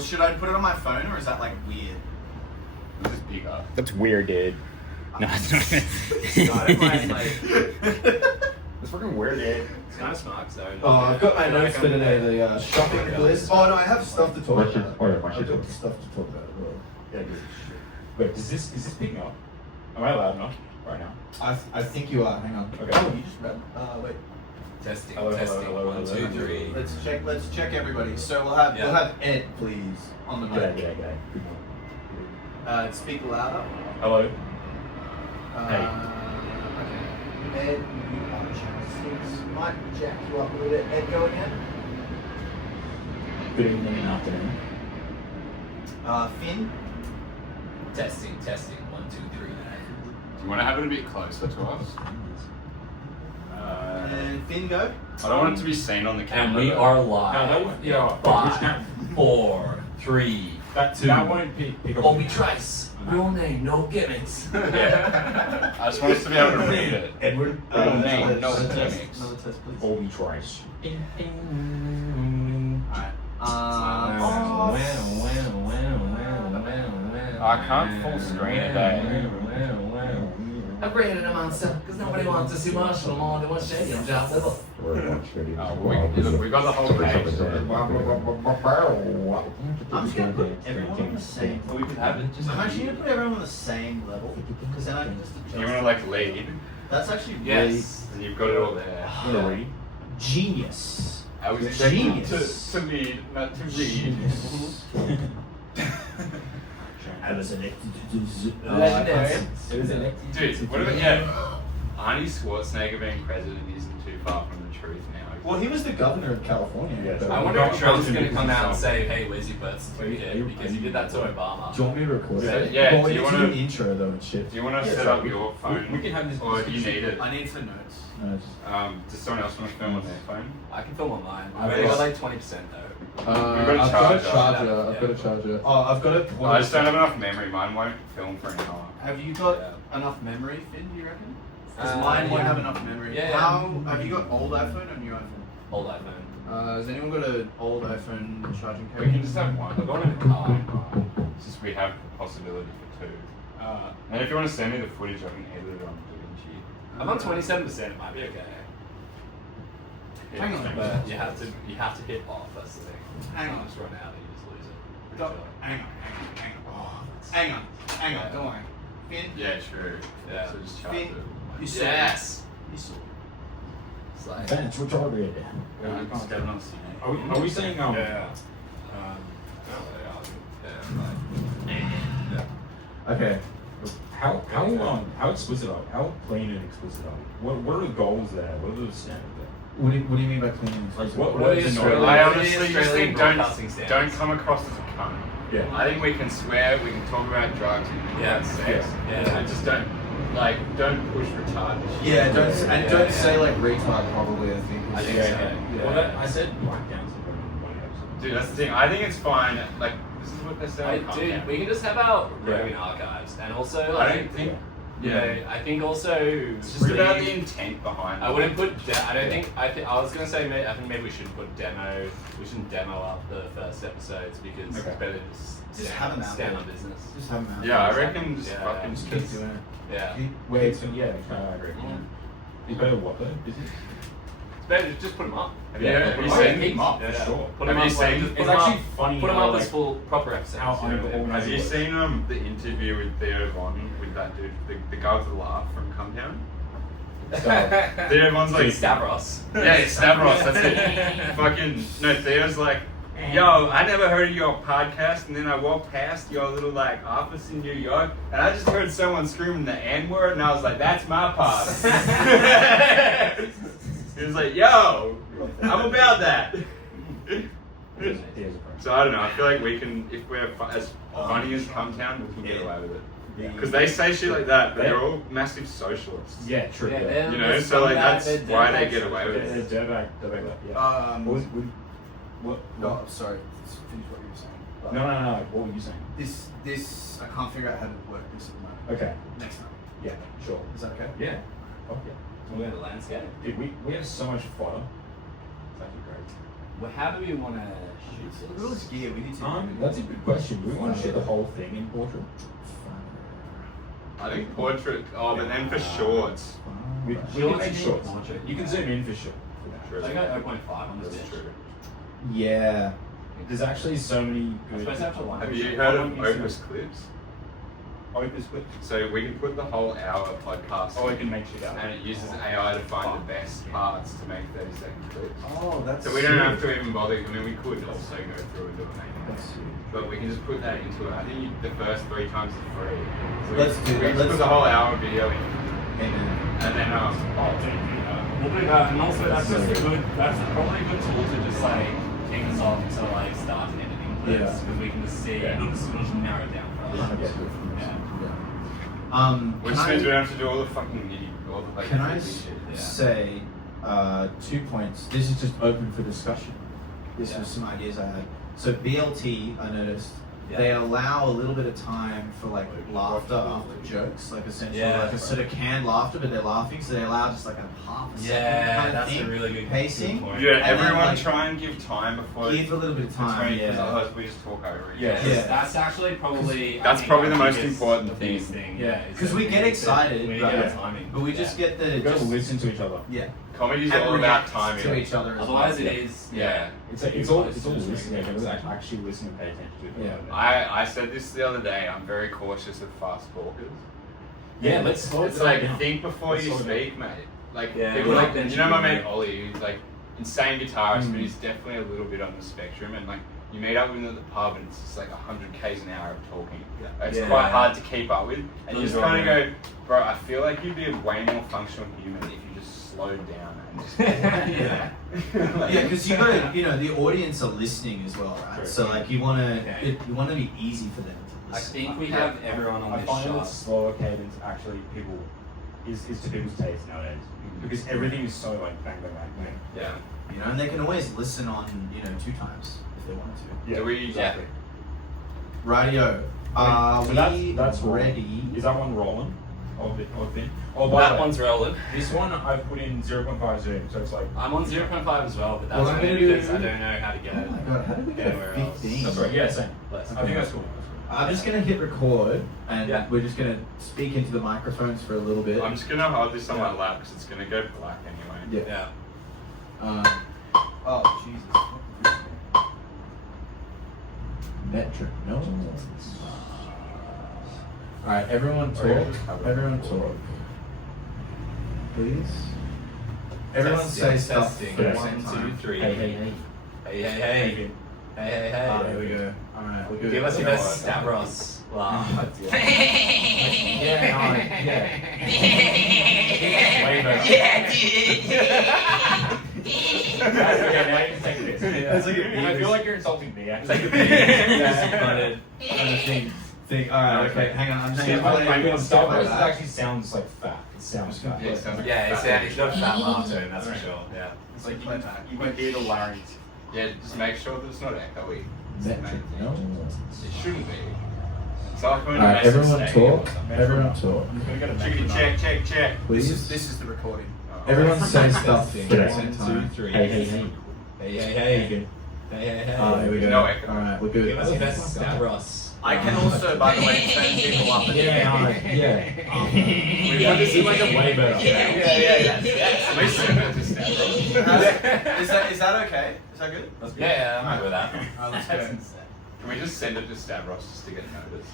should I put it on my phone, or is that like weird? This is bigger. That's weird, dude. No, it's not. I don't mind, like, It's fucking weird, dude. it's kind of smart, so. Oh, I've got my notes for today. The shopping list. Oh no, I have stuff to talk What's your- about. what's your I've got talk? stuff to talk about. Well, yeah, good. Wait, is this picking up? Am I loud enough right now? I think you are. Hang on. Okay. Oh, you just read. Wait. Testing, Hello, hello, testing. hello, 1, hello. 2, 3. Let's check everybody. So we'll have Ed, please, on the mic. G'day. Good morning. Speak louder. Hello. Okay. Ed, you are channel 6. Might jack you up a little bit. Ed, go again. Good evening and afternoon. Finn. Testing, 1, 2, 3. Do you want to have it a bit closer to us? And Finn, go. I don't want it to be seen on the camera. And we though. are live. No, that won't. Yeah. Five, 4, 3, That 2. won't pick up. Bobby Trice. Real name, no gimmicks. Yeah. I just want us to be able to read it. Edward. Real name, no another test. gimmicks. Another test, please. Bobby Trice. I can't full screen it, I created a monster because nobody wants to see Marshall more than what Shady and Josh Little. Look, we got the whole page. I'm just gonna put everyone on the same. We could have it just. I'm actually gonna put everyone on the same level because then I can just adjust. You want to like lead, That's actually Yes. and you've got it all there. really genius. I was expecting Genius. to lead, not to read. Genius. I was elected to do Legendary. Dude, what about Arnie Schwarzenegger being president isn't too far from the truth now. Well, he was the governor of California. Yeah, but- I wonder if Trump's going to come out and say, hey, where's your birth certificate? Because he did that to Obama. Do you want me to record Yeah, it? yeah, Well, do you you wanna- do an intro though and shit. Do you want to Yeah, set sure. up your phone? We can have this. Or do you need it? I need some notes. No, just- Does someone else want to film on their phone? I can film on mine. I've I've only got got- like 20% though. We've got a I've got a charger. charger. I've Yeah. got a charger. Oh, I've got a. I just don't have enough memory. Mine won't film for an hour. Have you got Yeah. enough memory, Finn? Do you reckon? Because Uh, mine won't yeah. have enough memory. Yeah. How have you got old iPhone or new iPhone? Old iPhone. Has anyone got an old iPhone charging cable? We can just have one. I've got one in the car. Since we have the possibility for two. And if you want to send me the footage, I can edit it on DaVinci. I'm on 27%. It might be okay. Hang on. But you have to hit off. That's the thing. Hang on. Just run out and you just lose it. Stop. Hang on. Hang on. Don't worry. Finn, Yeah, true. Yeah. So just charge Finn, it. you saw Yes. You saw It's like, That's retarded. Yeah, just get it on CNA. Are we saying yeah. Okay. How explicit are we? How plain and explicit are we? What are the goals there? What are the standards there? What do you mean by cleaning? Like, What is the Australia? noise? I What is honestly just Australian think broadcasting don't standards? come across as a cunt. Yeah. I think we can swear, we can talk about drugs, we can talk Yeah. about sex. Yeah. And just don't push retarded shit. Yeah, don't Yeah. don't say like retard. Probably, I think. I think Yeah, so. yeah. Well, I said blackdowns. Dude, that's the thing. I think it's fine. Like, this is what they're saying. Dude, we can just have our Yeah. roving archives, and also I like, don't think. you know, I think also It's just about the intent behind it. I wouldn't put. I don't think. I was gonna say. I think maybe we shouldn't put demo. We shouldn't demo up the first episodes because Okay. it's better to Just have them out stand there. on business. Just have them out. Yeah, I reckon just Yeah. fucking Just keep doing it. Yeah. Wait, so yeah, I agree. It's better what though? Is it? It's better to just put them up. Have you seen them up? Yeah. For sure. Put Have them you up. Like, seen- just it's put them actually up. funny Put them how, up as like, full proper episodes. how you know? unorganized- Have you seen the interview with Theo Von with that dude, the guy with the laugh from Come Down? Theo Von's like, Stavros. yeah, it's Stavros. That's it. Fucking no, Theo's like, yo, I never heard of your podcast, and then I walked past your little like office in New York, and I just heard someone screaming the N word, and I was like, that's my pod. He was like, yo, I'm about that. So I don't know. I feel like we can, if we're as funny as Come Town, we can get away with it. Because they say shit like that, but they're all massive socialists. Yeah, true. Yeah, Yeah. they're- You know, so like that's they're why they dirtbags. get away with it. They're back, yeah. What was what? No, sorry. Let's finish what you were saying. But No. What were you saying? This I can't figure out how to work this at the moment. Okay. Next time. Yeah. Sure. Is that okay? Yeah. Oh yeah. We're in the landscape. Dude, we have so much fodder. It's actually great. Well, how do we want to shoot Look at all this this? gear. We need to. That's a good question. Do we want to shoot the whole thing in portrait? I think portrait. Oh, but then for shorts. We Sure, can make it's a shorts. portrait. You can zoom in for sure. True. I got 0.5 on this That's bitch. true. Yeah. There's actually so many I good. suppose I have to line Have it. you heard of Opus Clips? Opus Clip? So we can put the whole hour podcast. Oh, we can make shit out. And it uses AI to find the best parts to make 30-second clips. Oh, that's So we don't have to even bother. I mean, we could also go through and do it manually. That's sweet. But we can just put that into it. I think the first 3 times is free. So Let's do we that. just Let's- put the whole hour video in. Amen. And then, We'll do that, and also that's just a good. That's probably a good tool to just like kick us off to like start editing clips Yeah. because we can just see. It'll just narrow it down for us. Yeah. which Can means I- we don't have to do all the fucking all the like Can I tricky shit. Yeah. say 2 points? This is just open for discussion. This Yeah. was some ideas I had. So BLT, I noticed Yeah. they allow a little bit of time for like laughter after jokes, like essentially Yeah. like a sort of canned laughter, but they're laughing, so they allow just like a half a second Yeah, kind of that's thing. a really good pacing. good point. Yeah, And then, everyone like, try and give time before Give a little bit of time, because yeah. otherwise we just talk over each Yeah, other. Yeah. that's actually probably. I That's think probably our the most biggest- important the thing. biggest thing. Yeah, is because that we get excited, We but, get the timing. but we just get the You gotta just listen to each other. yeah. Comedy's And all about react timing. to each other. As Otherwise, well. it is. Yeah. It's like, it's all listening. You gotta actually listen and pay attention to it. Yeah. I said this the other day. I'm very cautious of fast talkers. Yeah, let's slow It's it like down. think before Let's you slow it down. speak, mate. Like Yeah, people well, like then you know my you- mate Ollie, who's like insane guitarist, Mm. but he's definitely a little bit on the spectrum. And like you meet up with him at the pub, and it's just like 100 k's an hour of talking. Yeah. It's Yeah. quite hard to keep up with, and you Those just are kind of right. go, bro. I feel like you'd be a way more functional human if you just slowed down and just Yeah. Yeah, because you got you know the audience are listening as well, right? True. So like you want to Okay. you want to be easy for them to I listen. think we have everyone on I this find that shot. slower cadence actually people is to people's taste nowadays because everything is so like bang bang bang bang. yeah. You know, and they can always listen on 2 times if they wanted to. Do we? exactly. Radio. Are So we that's ready? Is that one rolling? Or been? Oh, by That the way, one's rolling. this one I put in 0.5 zoom, so it's like I'm on 0.5 as well, but that's Well, I'm only gonna do- because I don't know how to get Oh it. my god, how did we get Anywhere a else. 15? that's right. Yeah, same. Less. I think that's cool. I'm just gonna hit record, and Yeah. we're just gonna speak into the microphones for a little bit. I'm just gonna hold this on my lap because it's gonna go black anyway. Yeah. Yeah. Oh Jesus. Metric. No. All right, everyone talk. Everyone talk. Please. Everyone say stuff. Testing. for the 1, same 2, time. 3. Hey, hey, hey. Hey, hey, hey. Hey, hey, hey. Ah, there we go. All right, we're good. Give us your You know best what? Stavros laugh. Yeah, Way better. Okay, now you can take a piss. That's like a I feel like you're insulting me. Actually. Take a piss. Think. All right, okay. Hang on. I'm just Yeah, gonna play one Star step Wars like that. actually sounds like fat. It sounds fat. Yeah, it sounds like Yeah, it's got fat laughter, that's for Alright. sure. Yeah. It's like You can hear the larynx. Yeah, just make sure that it's not echoey. Metric. No. It shouldn't be. It's like when All right, you mess everyone a stadium or talk. something. Everyone talk. Chicken check. Please. This is the recording. Oh. Everyone say stuff Yeah. at the 1, same 2, time. 3. Hey, hey, hey. Hey, hey, hey. Hey, hey, hey. Oh, here we go. No echo. All right, we're good. Give us your best Stavros. I can also, by the way, turn people up. Yeah. We want to see like a way better. At least send it to Stavros. Is that okay? Is that good? Yeah, I'm happy with that. Alright, let's That's go. insane. Can we just send it to Stavros just to get noticed?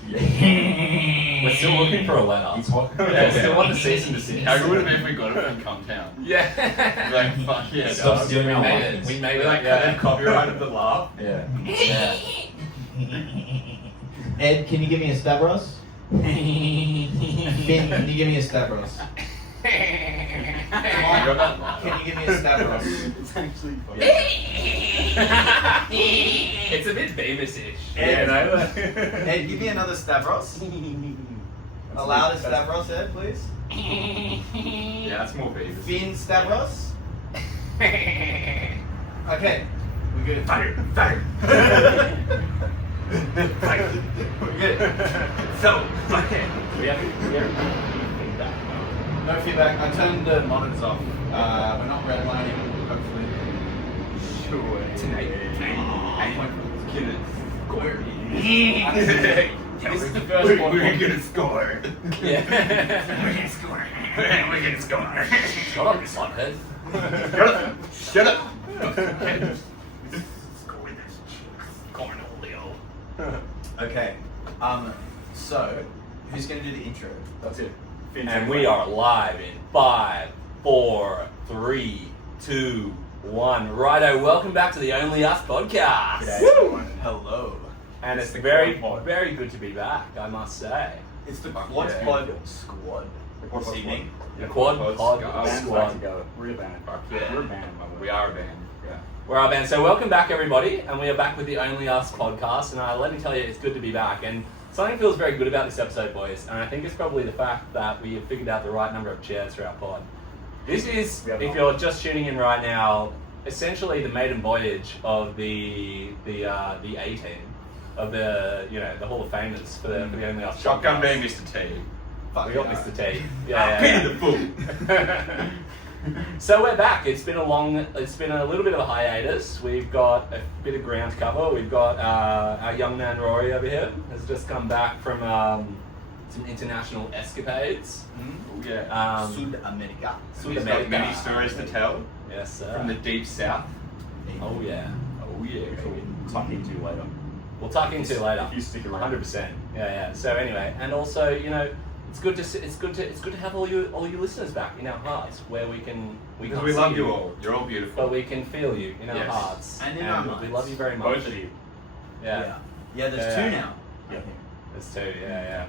We're still looking for a letter. He's hot. Yeah, still want the cease and desist. How good would it be if we got it from Cumtown? Yeah. Like, fuck yeah, Stop dog. stealing We our made lines. it. We made We it. like cut in copyrighted the laugh. Yeah. Yeah. Ed, can you give me a Stavros? Finn, can you give me a Stavros? You got that laugh? Can you give me a Stavros? It's actually funny. It's a bit Beavis-ish. Yeah, no? Ed, give me another Stavros. A louder Stavros, Ed, please. Yeah, that's more Beavis. Finn Stavros. Okay, we're good. Fire! We're good. So, okay. We have feedback. No feedback. I turned the monitors off. We're not redlining, hopefully. It's an 8. 8. Get it. Score. This is the first one. We're gonna score. Yeah. We're gonna score. We're gonna score. Shut up, you slughead. Shut up. Okay. So, who's going to do the intro? That's it. And we are live in 5, 4, 3, 2, 1. Righto, welcome back to the Only Us podcast. Hello. And it's the very, Quad Pod. very good to be back, I must say. It's the Fuck Quad yeah. Pod Squad this evening. The Quad Pod Band's Squad. back together. We're a band. Fuck yeah. We're a band, by the way. We are a band. Yeah. We're our band. So welcome back, everybody, and we are back with the Only Us podcast. And let me tell you, it's good to be back. And something feels very good about this episode, boys. And I think it's probably the fact that we have figured out the right number of chairs for our pod. This is, We have if not. you're just tuning in right now, essentially the maiden voyage of the A team of the Hall of Famers for the Only Us Shotgun podcast. band, Mr. T. Fuck We got yeah. Mr. T. Yeah. Peter the Fool. So we're back. It's been a little bit of a hiatus. We've got a bit of ground to cover. We've got our young man Rory over here has just come back from some international escapades. Oh yeah. Sud America. He's got many stories to tell Yes, sir. from the deep south. Oh yeah. Oh yeah. Which we'll tuck into later. We'll tuck into later. If you stick around. 100%. Yeah. So anyway, and also it's good to have all you listeners back in our hearts, where we can Because can't we see love you all. You're all but beautiful. we can feel you in our Yes. hearts, And in our we minds. love you very much. Both of you. Yeah. Yeah, there's Yeah. two now. Yeah. There's two. Yeah.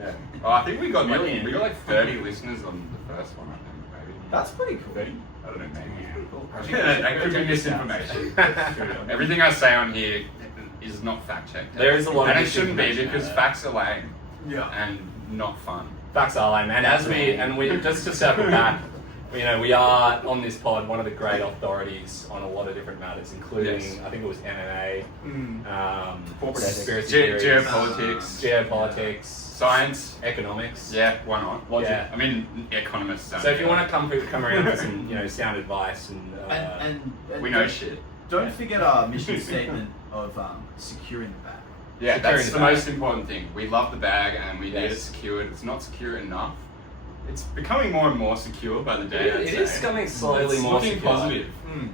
Yeah. Oh, I think we got Million. like 30 listeners on the first one. I think maybe. That's pretty cool. 30? I don't know. Maybe. Cool. That could be misinformation. Everything I say on here is not fact checked. There is a lot of and it shouldn't be misinformation because out there. facts are lame Yeah. and not fun. Facts are lame, and we just to circle back, we are on this pod one of the great authorities on a lot of different matters, including Yes. I think it was MMA, Corporate ethics. conspiracy theories, Geopolitics, geopolitics, science. economics. Yeah, why not? Logic. Yeah. I mean, economists. Don't So if you know. want to come around with some sound advice and And we know shit. Don't forget our mission statement of securing the bag. Yeah, Securing that's the the bag. most important thing. We love the bag and we need it Yes. secured. It's not secure enough. It's becoming more and more secure by the day. I'd it is say. coming slowly It's more looking secure. positive.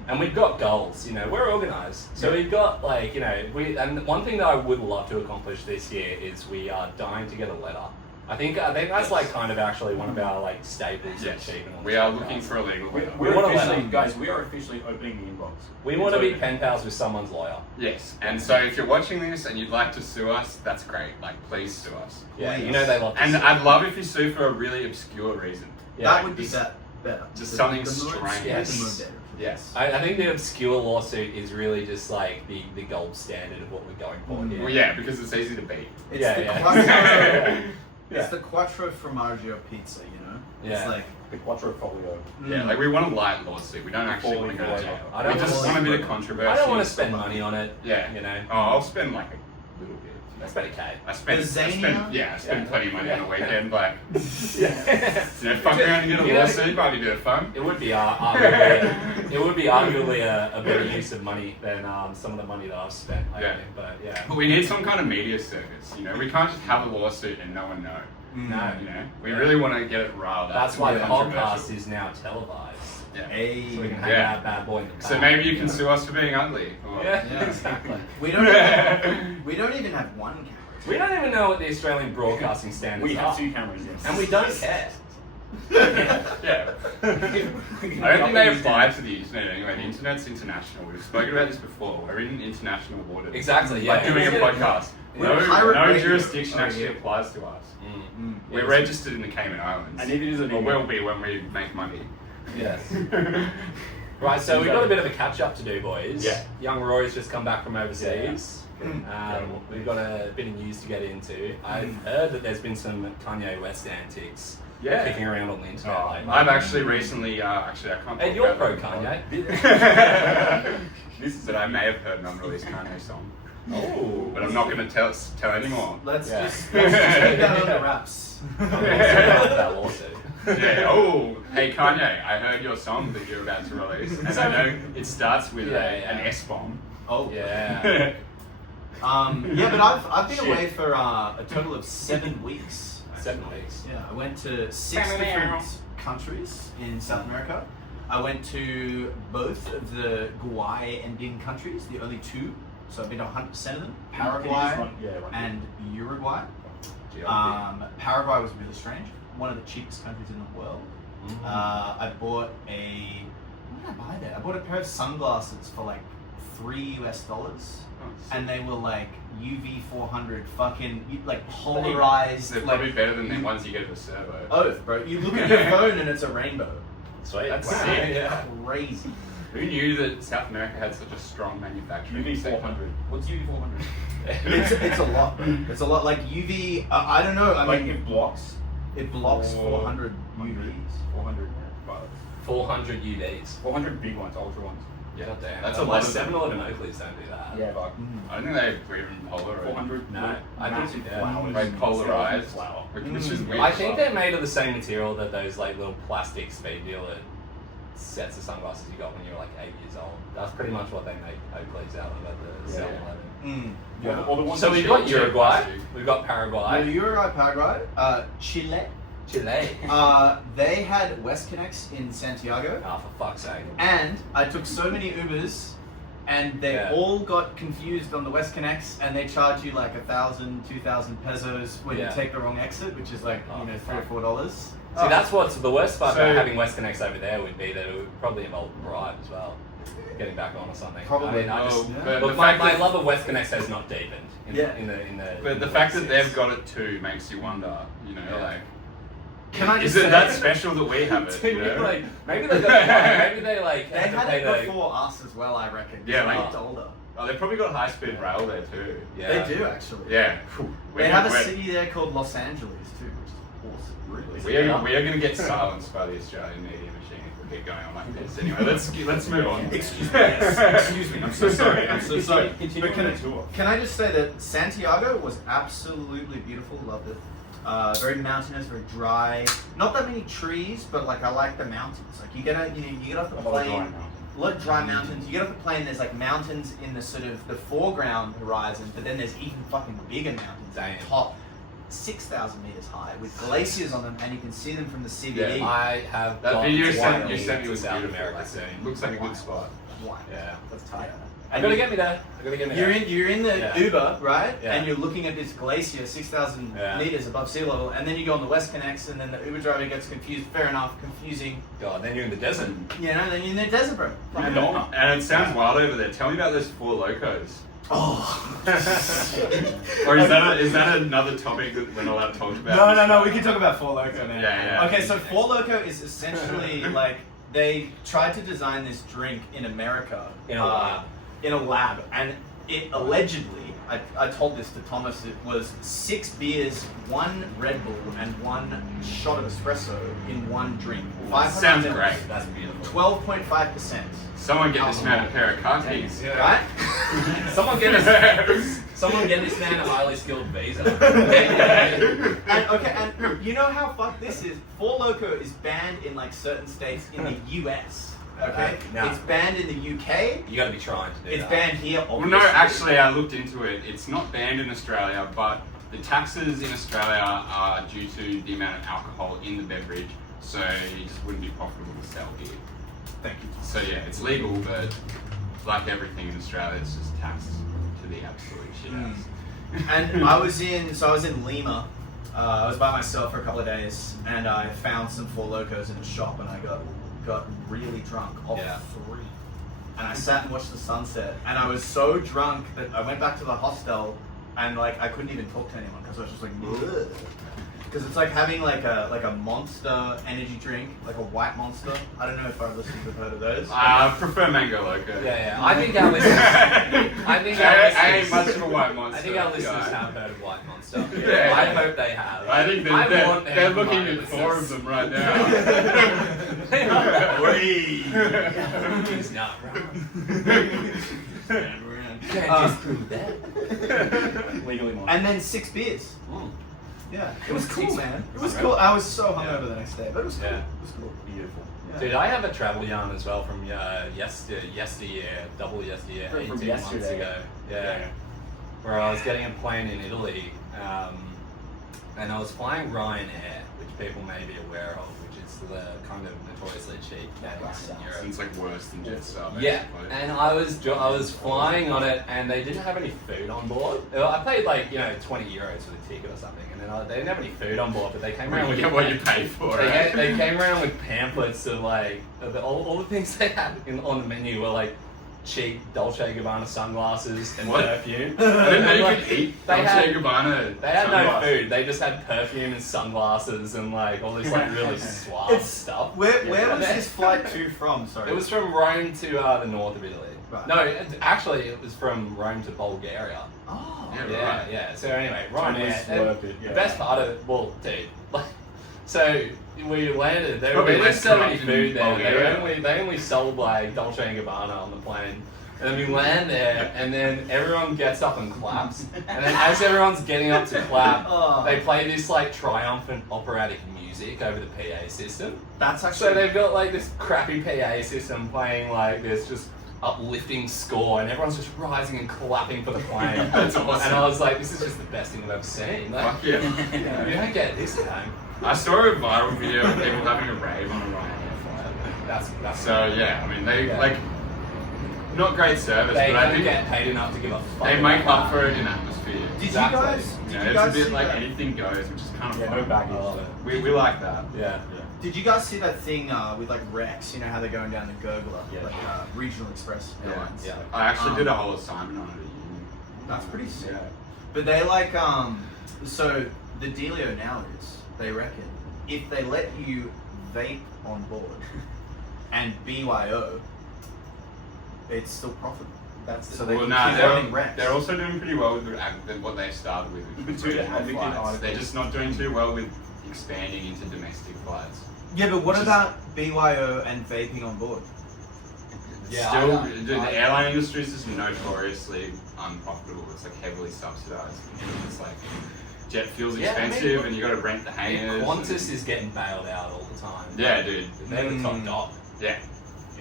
And we've got goals, we're organised. So we've got and one thing that I would love to accomplish this year is we are dying to get a letter. I think that's like kind of actually one of our like staples of Yes, achievement. on we this are podcast. looking for a legal We letter. We wanna let them. guys, we are officially opening the inbox. We want to be It's pen pals with someone's lawyer. Yes, and so if you're watching this and you'd like to sue us, that's great. Like, please sue us. Yeah, Please. they love to And sue. I'd love if you sue for a really obscure reason. Yeah, That would be just- better. just The- something the more strange. obscure, the more Yes. better. Yes. I think the obscure lawsuit is really just like the gold standard of what we're going for here. Well, yeah, because it's easy to beat. It's Yeah, the yeah. quattro. Yeah. It's the quattro formaggio pizza, Yeah. It's like The Quattro Folio. Yeah, like we want a light lawsuit. We don't actually want to go to jail. I don't We just wanna- want a bit of controversy. I don't want to spend money on it. Yeah. Oh, Oh, I'll spend like a little bit. I spent a K. I spent Yeah. plenty of money on a Yeah. weekend. Like, Yeah. fuck around and get a You know, lawsuit might be a bit of fun. It would be arguably a better use of money than some of the money that I've spent. I Yeah. think. But yeah. But we need some kind of media service. We can't just have a lawsuit and no one know. No. We really want to get it riled up. That's and why get the controversial. podcast is now televised. Yeah. So we can have Yeah. that bad boy in the back. So maybe you can sue us for being ugly. Or- Yeah, Yeah. exactly. we don't even have one camera. We don't even know what the Australian broadcasting standards We are. have 2 cameras, yes. And we don't care. Yeah. I don't think they apply to the internet anyway. The internet's international. We've spoken about this before. We're in international waters. Exactly, yeah. Like doing a podcast. We're No, pirate no radio jurisdiction over actually here. applies to us. Mm. We're registered in the Cayman Islands. And if it is a or will be when we make money. Yes. Right, so we've got a bit of a catch up to do, boys. Yeah. Young Roy's just come back from overseas. We've got a bit of news to get into. I've heard that there's been some Kanye West antics Yeah. kicking around on the internet Oh, lately. I've actually recently, I can't. Hey, talk you're about pro it. Kanye. This is that I may have heard an unreleased Kanye song, Oh, but I'm not going to tell anymore. Let's Yeah. just keep that under wraps. that lawsuit. Yeah. Oh, hey Kanye, I heard your song that you're about to release, and I know it starts with an S bomb. Oh. Yeah. Yeah, but I've been Shit. away for a total of 7 weeks. 7 weeks. Yeah, I went to 6 different countries in South America. I went to both of the Guay ending countries, the only 2. So I've been to 100% of them. Paraguay and Uruguay. Paraguay was really strange. One of the cheapest countries in the world. I bought what did I buy there? I bought a pair of sunglasses for like $3 and they were like UV 400 fucking like polarized. They're probably better than the ones you get at a servo. Oath, bro. You look at your phone and it's a rainbow. Sweet. That's Wow. sick. Yeah. Crazy. Who knew that South America had such a strong manufacturing UV sector? 400. What's UV 400? It's a lot, bro. It's a lot. Like UV. I don't know. I Like mean, it blocks it blocks 400 UVs. 400. 400 UVs. 400 big ones, ultra ones. Yeah, God damn. that's a a lot. lot of 7-Eleven Oakleys don't do that. Yeah, fuck. I don't think they even Polaroid. 400. No, I think- massive yeah. flowers. Like polarized. Flower. Which is weird. I think they're made of the same material that those like little plastic speed dealer sets of sunglasses you got when you were like 8 years old. That's pretty much what they make Oakleys out of at the Yeah. 7-Eleven. Yeah, or the ones So that we've ship- got Uruguay, plastic. we've got Paraguay, Uruguay, Paraguay, Chile. Chile. They had WestConnex in Santiago, Oh, for fuck's sake. and I took so many Ubers, and they Yeah. all got confused on the WestConnex, and they charge you like 1,000, 2,000 pesos when Yeah. you take the wrong exit, which is like Oh, $3 or fuck. $4. See, that's what's the worst part So- about having WestConnex over there would be that it would probably involve a bribe as well. Getting back on or something. Probably. I mean, I just, Oh, yeah. but look, the my fact that- love of WestConnex has not deepened in, Yeah. in the But the fact that they've got it too makes you wonder, you know, Yeah. like, Can I is just it say, that special that we have it? You know? like, maybe they got, maybe they like they had to had pay it the before us as well, I reckon. Yeah, They like- looked older. Oh, they've probably got high-speed rail there too. yeah. They do actually. Yeah. They have a city there called Los Angeles too, which is awesome. Really? We are going to get silenced by the Australian media machine if we keep going on like this. Anyway, let's move on. Excuse me. Yes. Excuse me. I'm so sorry. I'm so sorry. Continue But on the tour. can I just say that Santiago was absolutely beautiful. Loved it. Very mountainous, very dry. Not that many trees, but like I like the mountains. Like you get off the A lot of plane. dry mountains. A lot of dry mountains. You get off the plane. There's like mountains in the sort of the foreground horizon, but then there's even fucking bigger mountains Damn. at the top, 6,000 meters high, with glaciers on them, and you can see them from the CBD. Yeah. I have That gone video you sent to me was South beautiful. America Like, soon. looks like a good spot. Wow. Yeah. That's tight. I gotta get me there. I gotta get me You're there. in the Yeah. Uber, right? Yeah. And you're looking at this glacier 6,000 Yeah. meters above sea level, and then you go on the WestConnex, and then the Uber driver gets confused. Fair enough, confusing. God, then you're in the desert. You know, then you're in the desert, bro. And it sounds wild over there. Tell me about those Four Locos. Oh. Or is that another topic that we're not allowed to talk about? No. We can talk about Four Loco now. Yeah. Okay, so Four Loco is essentially like they tried to design this drink in America In a lab. In a lab, and it allegedly, I told this to Thomas, it was 6 beers, 1 Red Bull, and 1 shot of espresso in one drink. 500 Sounds mils, great. That's beautiful. 12.5%. Someone get this man a pair of car keys. Right? Someone get this man a highly skilled visa. And you know how fucked this is? Four Loco is banned in like certain states in the US. Okay? No. It's banned in the UK. You gotta be trying to do It's that. banned here, Well, obviously. no, actually, I looked into it. It's not banned in Australia, but the taxes in Australia are due to the amount of alcohol in the beverage, so it just wouldn't be profitable to sell here. Thank you. So yeah, it's legal, but like everything in Australia, it's just taxed to the absolute shit house. And I was in Lima. I was by myself for a couple of days, and I found some Four Locos in a shop, and I got really drunk off Yeah. 3. And I sat and watched the sunset, and I was so drunk that I went back to the hostel, and like I couldn't even talk to anyone because I was just like, because it's like having like a Monster energy drink, like a white Monster. I don't know if our listeners have heard of those. I prefer Mango Loco. Yeah. I think our listeners. I think our I ain't listeners. much of a white monster. I think our listeners guy. have heard of White Monster. Yeah. I hope they have. I think I they're want them they're to looking write at 4 of listeners. them right now. He's not wrong. Uh, Can't disprove that. Legally monster. and then 6 beers. Yeah, it was cool, man. It was cool. I was so hungover the next day, but it was cool. Yeah. It was cool. Beautiful. Yeah. Dude, I have a travel yarn as well from yesteryear, double yesteryear, From 18 months yesterday. ago. Yeah. Where I was getting a plane in Italy, and I was flying Ryanair, which people may be aware of, which is the kind of notoriously cheap airline in Europe. It's like worse than Jetstar. Yeah, basically. and I was flying on it, and they didn't have any food on board. I paid like 20 euros for the ticket or something, and then they didn't have any food on board, but they came around You with get what you pay for. Right? they came around with pamphlets of like all the things they had on the menu were like cheap Dolce & Gabbana sunglasses and What? perfume. I didn't know you Like, could eat they Dolce had- Gabbana. They had no sunglasses. food. They just had perfume and sunglasses and like all this like really suave It's- stuff. Where Yeah. was this flight to from? Sorry. It was from Rome to the north of Italy. Right. No, actually, it was from Rome to Bulgaria. Oh. Yeah, Yeah, right. yeah. So anyway, Totally Ryanair. and swerved it, yeah. The best part of it, well, dude, like, so we landed. There Probably was less so many corrupt in food there. Bulgaria. They only sold like Dolce and Gabbana on the plane. And then we land there, and then everyone gets up and claps. And then as everyone's getting up to clap, Oh. they play this like triumphant operatic music over the PA system. That's So actually. they've got like this crappy PA system playing like this just uplifting score, and everyone's just rising and clapping for the plane. That's awesome. And I was like, this is just the best thing I've ever seen. Like, Fuck yeah. you don't get this at home. I saw a viral video of people having a rave on a Ryanair flight. That's So yeah, I mean they Yeah. like not great service, they but I don't think get paid enough to give a fuck. they make about up for it in atmosphere. Did Exactly. you guys? You Did know, you it's guys a bit see like that? anything goes, which is kind of Yeah, fun. no baggage. I love it. We like that. Yeah. Did you guys see that thing with like Rex? You know how they're going down the Gurgler, Yeah. like Regional Express Yeah. Airlines. Yeah. I actually did a whole assignment on it at uni. That's pretty sick. Yeah. But they like so the dealio now is they reckon if they let you vape on board and BYO, it's still profitable. That's So they Well, can nah, keep running Rex. they're also doing pretty well with what they started with. But to regional advocate flights. articles. They're just not doing too well with expanding into domestic flights. Yeah, but what Which is- about BYO and vaping on board? Yeah, Still, I- dude, the airline industry is just notoriously unprofitable. It's like heavily subsidized. It's like jet fuel's Yeah, I mean, expensive, and you got to rent the I mean, hangars. Qantas is getting bailed out all the time. Yeah, dude. They're the top Mm. dog. Yeah.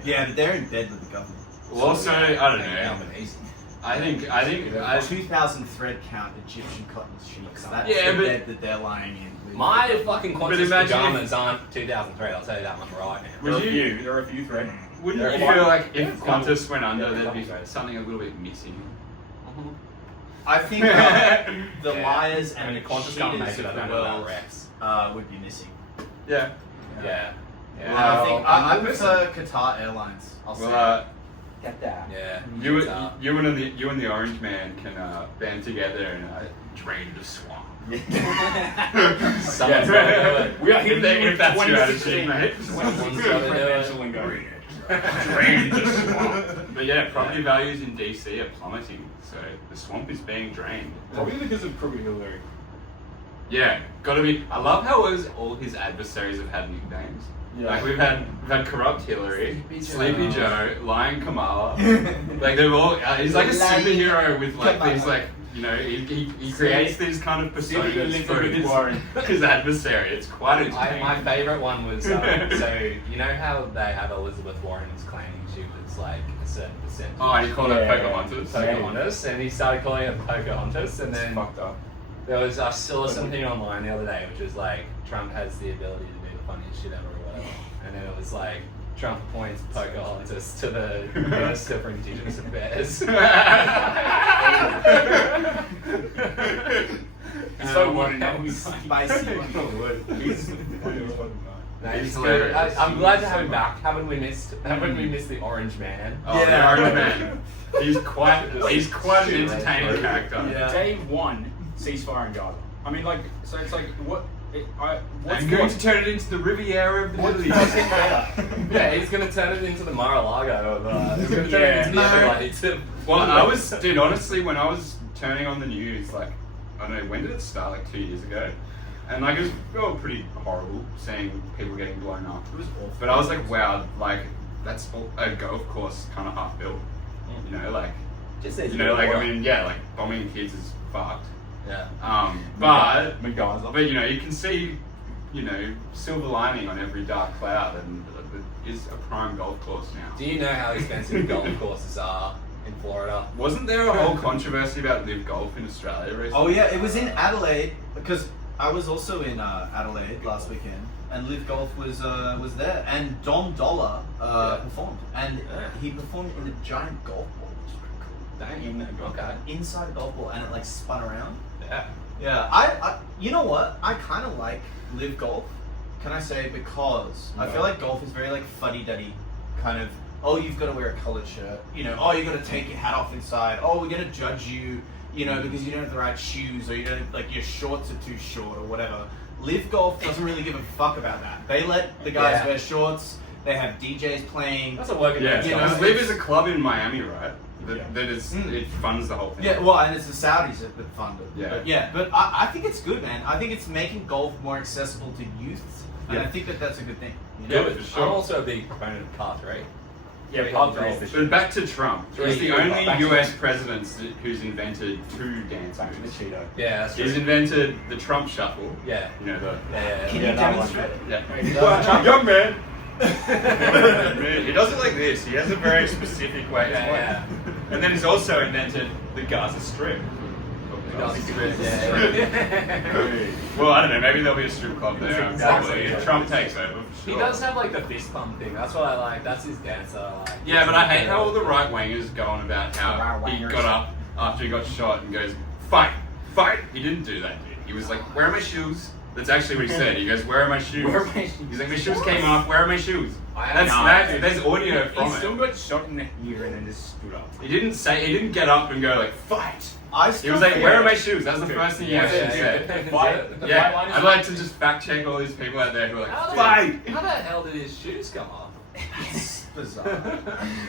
Yeah, but they're in bed with the government. Well, also, I don't know. Albanese. I think, 2,000 thread count Egyptian cotton sheets. That's Yeah, the but- bed that they're lying in. with My the government. fucking But Qantas imagine pajamas aren't 2003. I'll tell you that one right now. There are Would a you- few. There are a few thread. wouldn't They're you fine. feel like Yeah, if it's cool. Qantas went under, Yeah, there'd be cool. something a little bit missing? I think the Yeah. liars I and mean, the if Qantas can't make cheaters it, I of don't the know about world Rex. would be missing. Yeah. Yeah. And Yeah. I think Well, I prefer Qatar Airlines. I'll say. Well, Get that. Yeah. you, Qatar. you and the Orange Man can band together and drain the swamp. Someone's gotta do it. We are If hitting they- you if with that's your 2016 attitude, mate. Someone's gotta do financial it. lingo. Drain the swamp. But yeah, property values in DC are plummeting, so the swamp is being drained. Probably because of Crooked Hillary. Yeah, gotta be. I love how all his adversaries have had nicknames. Yeah. Like we've had Corrupt Hillary, Sleepy Joe. Sleepy Joe, Lion Kamala. Like they're all. He's like a Lion superhero with like Kamala. these like he creates these kind of Secretly personas linked for with his, Warren. his adversary. It's quite entertaining. My favourite one was so you know how they have Elizabeth Warren was claiming she was like a certain percentage. Oh, he called her Yeah. Pocahontas. Pocahontas, and he started calling her Pocahontas, and It's then fucked up. there was I saw something online the other day which was like Trump has the ability to do the funniest shit ever or whatever, and then it was like Trump appoints Pocahontas to the Minister for Indigenous Affairs. It's so worded now. Spicy. He's No, he's He's hilarious. hilarious. I'm glad to have him back. Haven't we missed the Orange Man? Oh, Yeah. the Orange Man. He's quite an entertaining character. Yeah. Day one, ceasefire in Gaza. I mean, like, so it's like, what? What's I'm going to turn it into the Riviera of the Middle East. Yeah, he's gonna turn it into the Mar-a-Lago of. He's gonna turn it into the Yeah. Everglades. Well, dude, honestly, when I was turning on the news, like, I don't know, when did it start? Like 2 years ago. And like, it was all pretty horrible seeing people getting blown up. It was awful. But I was like, wow, like, that's a golf course kind of half built. You know, like, Just I mean, yeah, like, bombing kids is fucked. Yeah. But MacGyver. you know, you can see, you know, silver lining on every dark cloud, and it is a prime golf course now. Do you know how expensive golf courses are in Florida? Wasn't there a whole controversy about live golf in Australia recently? Oh yeah, it was in Adelaide because I was also in Adelaide last weekend, and Live Golf was there, and Dom Dollar performed, and he performed in a giant golf ball, which was pretty cool. Dang. Okay. Inside a golf ball, and it like spun around. Yeah. Yeah, I you know what? I kind of like Live Golf. Can I say because I feel like golf is very like fuddy-duddy kind of. Oh, you've got to wear a coloured shirt. You know. Oh, you've got to take your hat off inside. Oh, we're gonna judge you. You know, because you don't have the right shoes, or you don't like your shorts are too short, or whatever. Live Golf doesn't really give a fuck about that. They let the guys wear shorts. They have DJs playing. That's a working Yeah, you know, because Live is a club in Miami, right? Yeah. That is, it funds the whole thing. Yeah, well, and it's the Saudis that fund it. Yeah. But I think it's good, man. I think it's making golf more accessible to youth, and Yeah. I think that that's a good thing. You know? Yeah, for sure. I'm also a big proponent of par 3. Yeah, par 3 is But back to Trump. He's the only Back to US president who's invented 2 dance back to the moves. Cheeto. Yeah, that's He's true. invented the Trump shuffle. Yeah. You know, the Yeah. Can Yeah, you that one. demonstrate it? yeah. Young man. He does it like this. He has a very specific way to play. Yeah. And then he's also invented the Gaza Strip. Yeah. Well, I don't know. Maybe there'll be a strip club there. That's exactly Probably. it. If Trump takes over. For He sure. does have like the fist pump thing. That's what I like. That's his dance that I like. Yeah, but I hate how all the right wingers go on about how he Right-wingers. got up after he got shot and goes, fight, fight. He didn't do that, dude. He was like, where are my shoes? That's actually what he said. He goes, where are my shoes? Where are my shoes? He's like, my shoes came off. Where are my shoes? That's No, that. There's audio from He still it. got shot in the ear and then just stood up. He didn't get up and go like, fight. I He still was like, think- where are my shoes? That's the first thing he Yeah, actually yeah, said. Fight. The Yeah, fight line is I'd like to just fact check all these people out there who are How like, the, fight. how the hell did his shoes come off? It's bizarre.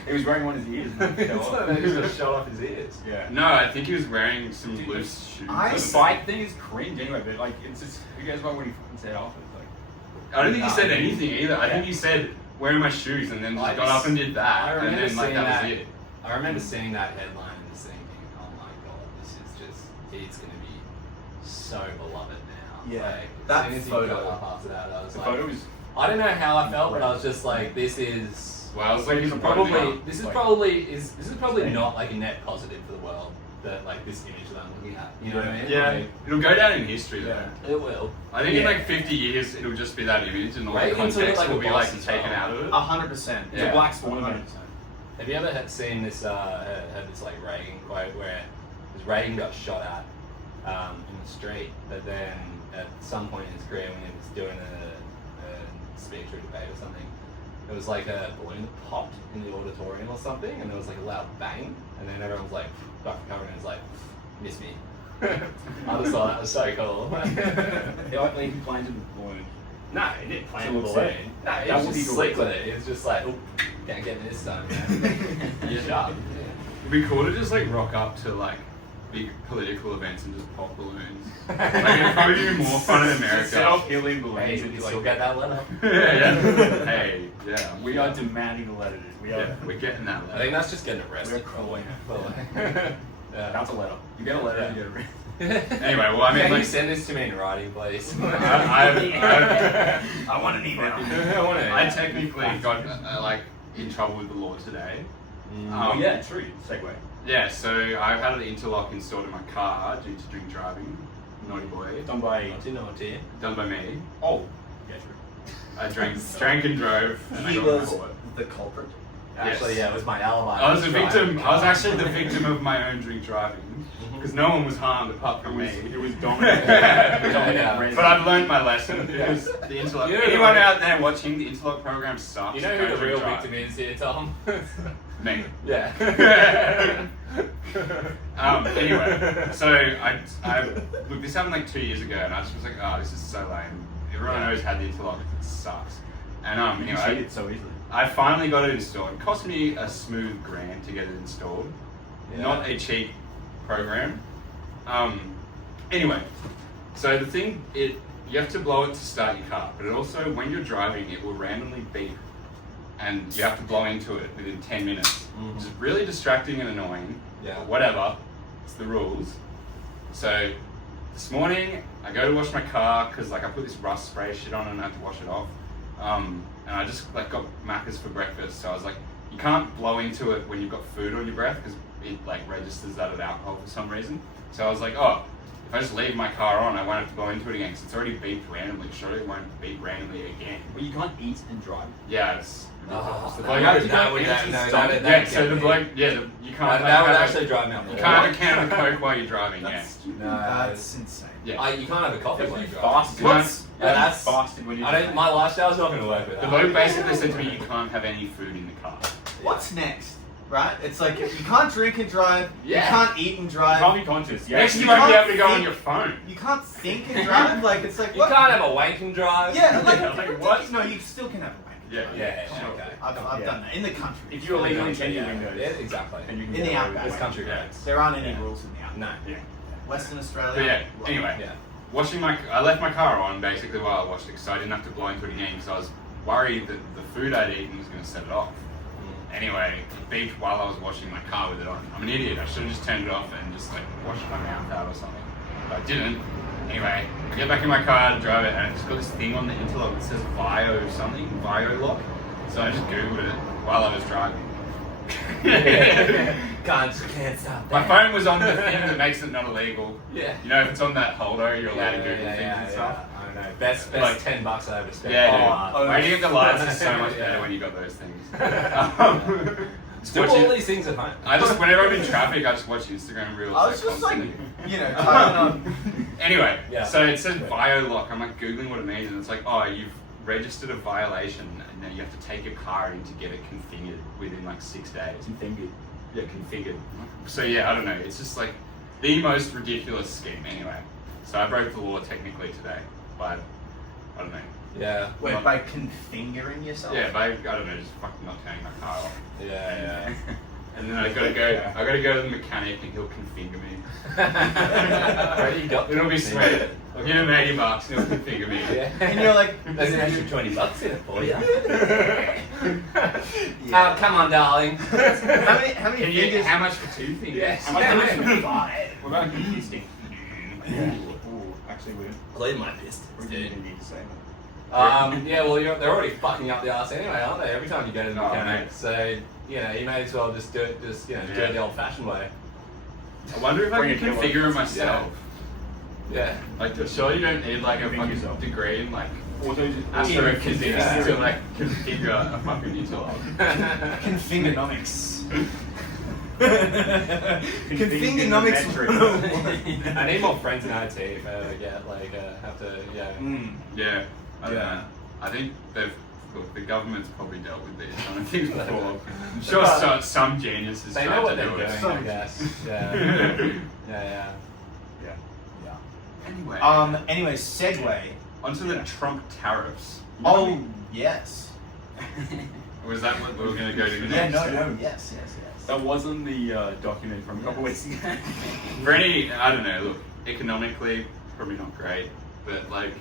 He was wearing one of his ears. It's like they just shot off his ears. Yeah. No, I think he was wearing some loose shoes. I The fight thing is cringe anyway, but like, it's just, who cares about what he fucking said after? Like, I don't think he said anything either. I think he said, where are my shoes? And then just got up and did I that. And remember then like seeing that that. was it. I remember seeing that headline and just thinking, oh my god, this is just, he's going to be so beloved now. Yeah. Like, That as soon as he photo. got up after that, I was the like, photo was. I don't know how I felt, but I was just like, this is Well, it's like he's probably, this is Like- probably not like a net positive for the world, that like this image that I'm looking at. You know what I mean? Yeah, Like, it'll go down in history though. Yeah. it will. I think in Yeah. like 50 years it'll just be that image and all Wait the until context like will a be boss like as taken well. out of it. 100%. It's Yeah. a black swan. 100%. Have you ever seen this, had this like Reagan quote where this Reagan got shot at in the street, but then at some point in his career when he was doing a speech or debate or something, it was like a balloon that popped in the auditorium or something, and there was like a loud bang, and then everyone was like, got covered and was like, miss me. I just thought that was so cool. He planted the balloon. No, he didn't plant the No, balloon. he That was would just be slick good. with it. He was just like, oh, can't get me this time, man. You're sharp. It'd be cool to just like rock up to like big political events and just pop balloons. Like it'd probably be more fun in America. Self-healing balloons. Hey, and you be still like, get that letter? yeah. Hey, yeah. we are demanding the letter, dude. We are. Yeah, we're getting that. I think that's just getting arrested. We're calling. Probably. Yeah. That's a letter. You get a letter, Yeah. you get a ring. Anyway, well, I mean, Can you like, send this to me in writing, please? I want an email. I want to. I technically got like in trouble with the law today. Oh yeah, true. Segue. Yeah, so I had an interlock installed in my car due to drink driving. Naughty boy. Done by. Naughty. Done by me. Oh. Yeah, true. I drank and drove, and I He got was caught. the culprit. Actually, yeah, it was my alibi. I was a victim. driving. I was actually the victim of my own drink driving because no one was harmed apart from me. It was Dominic. Yeah. But I've learned my lesson because the interlock. You know Anyone the- out there watching the interlock program sucks. You know Don't who the drink real drive. victim is here, Tom? Me. Yeah. Anyway, so I look, this happened like 2 years ago, and I just was like, oh, this is so lame. Everyone knows how the interlock sucks. And You anyway, cheated so easily. I finally got it installed. It cost me a smooth $1,000 to get it installed. Yeah. Not a cheap program. Anyway, so the thing, you have to blow it to start your car, but it also, when you're driving, it will randomly beep. And you have to blow into it within 10 minutes. Which is really distracting and annoying. Yeah. But whatever, it's the rules. So this morning I go to wash my car because like I put this rust spray shit on and I have to wash it off. And I just like got Macca's for breakfast, so I was like, you can't blow into it when you've got food on your breath because it like registers that as alcohol for some reason. So I was like, oh, if I just leave my car on, I won't have to blow into it again because it's already beeped randomly. Surely it won't beep randomly again. Well, you can't eat and drive. Yeah, it's ridiculous. The no, bloke- that would yeah, so the bloke, you can't. that would have actually drive me up. You can't have a can of Coke while you're driving. Yeah. That's insane. Yeah. You can't have a coffee when You you drive. fasted. What's- Yeah, that's. Fasted when you. I don't. My lifestyle's not going to work with The that. bloke basically said to me, you can't have any food in the car. What's next? Right? It's like you can't drink and drive. Yeah. You can't eat and You can't drive. be conscious. Yeah. Next, you You won't be can't able to go on think- your phone. You can't think and drive. Like it's like You what? can't have a wank and drive. Yeah, like, Yeah, like what? No, you still can have a wank. Yeah. Yeah. Sure. Okay. I've Yeah. done that in the country. If you're legally Country, changing yeah. windows. Yeah, exactly. then you can In get the away outback. with It's it. country Yeah. roads. There aren't any Yeah. rules in the outback. No. Yeah. Western Australia. But yeah. well, Anyway, Yeah. I left my car on basically while I washed it because I didn't have to blow into it again because I was worried that the food I'd eaten was going to set it off. Anyway, it beeped while I was washing my car with it on. I'm an idiot. I should have just turned it off and just like washed my mouth out or something. But I didn't. Anyway, I get back in my car to drive it and it's got this thing on the interlock that says Vio something, Vio lock. So I just Googled it while I was driving. Can't stop. My phone was on the thing that makes it not illegal. Yeah. You know, if it's on that holder, you're allowed to Google things and stuff. I don't know. Best Like- $10 I ever spent. Yeah, dude. Oh, Waiting at the lights is so much Yeah. better when you got those things. Do Watch all it- these things at home. I just, whenever I'm in traffic, I just watch Instagram reels. I was just like, constantly. you know, typing on. Anyway, Yeah. so it says Violock. I'm like Googling what it means, and it's like, oh, you've registered a violation, and now you have to take your car in to get it configured within like 6 days. Configured. Yeah, configured. So yeah, I don't know. It's just like the most ridiculous scheme. Anyway, so I broke the law technically today, but I don't know. Yeah. Wait, by configuring yourself? Yeah, by I don't know, just fucking not turning my car off. Yeah. And then I gotta go to the mechanic and he'll configure me. Already got It'll be sweet. I'll give him $80 and he'll configure me. Yeah. And you're like, There's an extra $20 in it for you. Yeah. Come on, darling. How many Can you, fingers? how much for 2 fingers? Yes. How much How many- Five. What about a good fisting? Ooh, actually, we Clean my fist. didn't need to say that. Yeah, well, they're already fucking up the arse anyway, aren't they? Every time you go to the Oh, mechanic. mate. So, you know, you may as well just do it, do it Yeah. the old-fashioned way. I wonder if I Bring can it to configure work. it myself. Yeah. Like, surely you don't need like a Configure fucking yourself. degree in like Auto astrophysics Yeah. to like configure a fucking interlock. Confingonomics. Confingonomics. Confingonomics. I need more friends in IT if I ever get, like, have to, yeah. Yeah, I don't Yeah. know. I think the government's probably dealt with these kind of things before. I'm sure some genius has They tried know what to they're do doing, it. I guess. Yeah. Yeah. Anyway, Anyway, segue. onto the Trump tariffs. Oh, yes. Was that what we were going to go to Yeah, next? no, yes. That wasn't the document from a couple weeks ago. For any, I don't know, look, economically, probably not great, but like,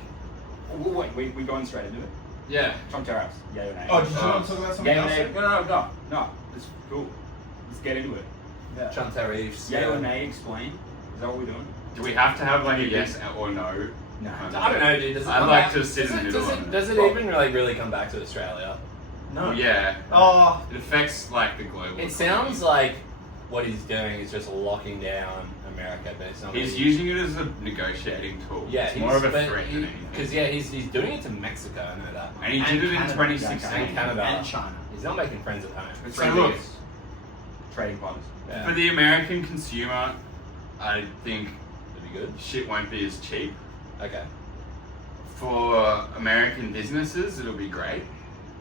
Wait, we going straight into it. yeah. Trump tariffs. Yay or nay? Oh, did you want to talk about something Yay or else? nay? No. It's cool. Let's get into it. Yeah. Trump tariffs. Yay or nay? Explain. Is that what we're doing? Do we have to have like a yes or no? No. I don't know, dude. Does it I'd come like back- to sit in the middle does on it, it. does it even really come back to Australia? No. Well, yeah. Oh, It affects like the global. It sounds like what he's doing is just locking down America, but it's not. He's really- using it as a negotiating tool. Yeah, it's more of a threat than anything. because he's doing it to Mexico. I know that. And he did it in Canada. 2016. And Canada. and China. He's not making friends at home. It's So our look, biggest trading partners. Yeah. for the American consumer, I think That'd be good. shit won't be as cheap. Okay. For American businesses, it'll be great,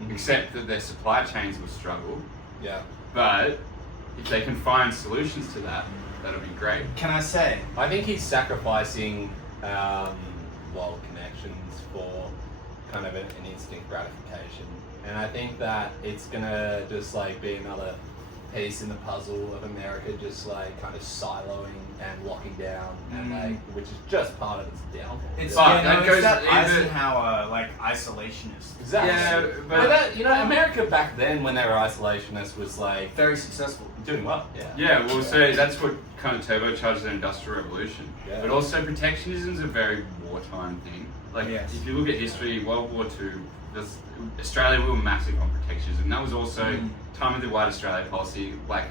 Mhm. except that their supply chains will struggle. Yeah. But if they can find solutions to that, that'll be great. Can I say? I think he's sacrificing connections for kind of an instant gratification, and I think that it's gonna just like be another piece in the puzzle of America just like kind of siloing and locking down, and like which is just part of its downfall. It's But yeah, that no, goes it's that either- Eisenhower like isolationist. Exactly. Yeah, but that, you know, America back then when they were isolationists was like Very successful. doing well. Yeah. Yeah, well, so that's what kind of turbocharged the Industrial Revolution. Yeah. But also protectionism is a very wartime thing. Like, Yes. if you look at history, World War II, Australia, we were massive on protectionism. That was also time of the White Australia policy. Like,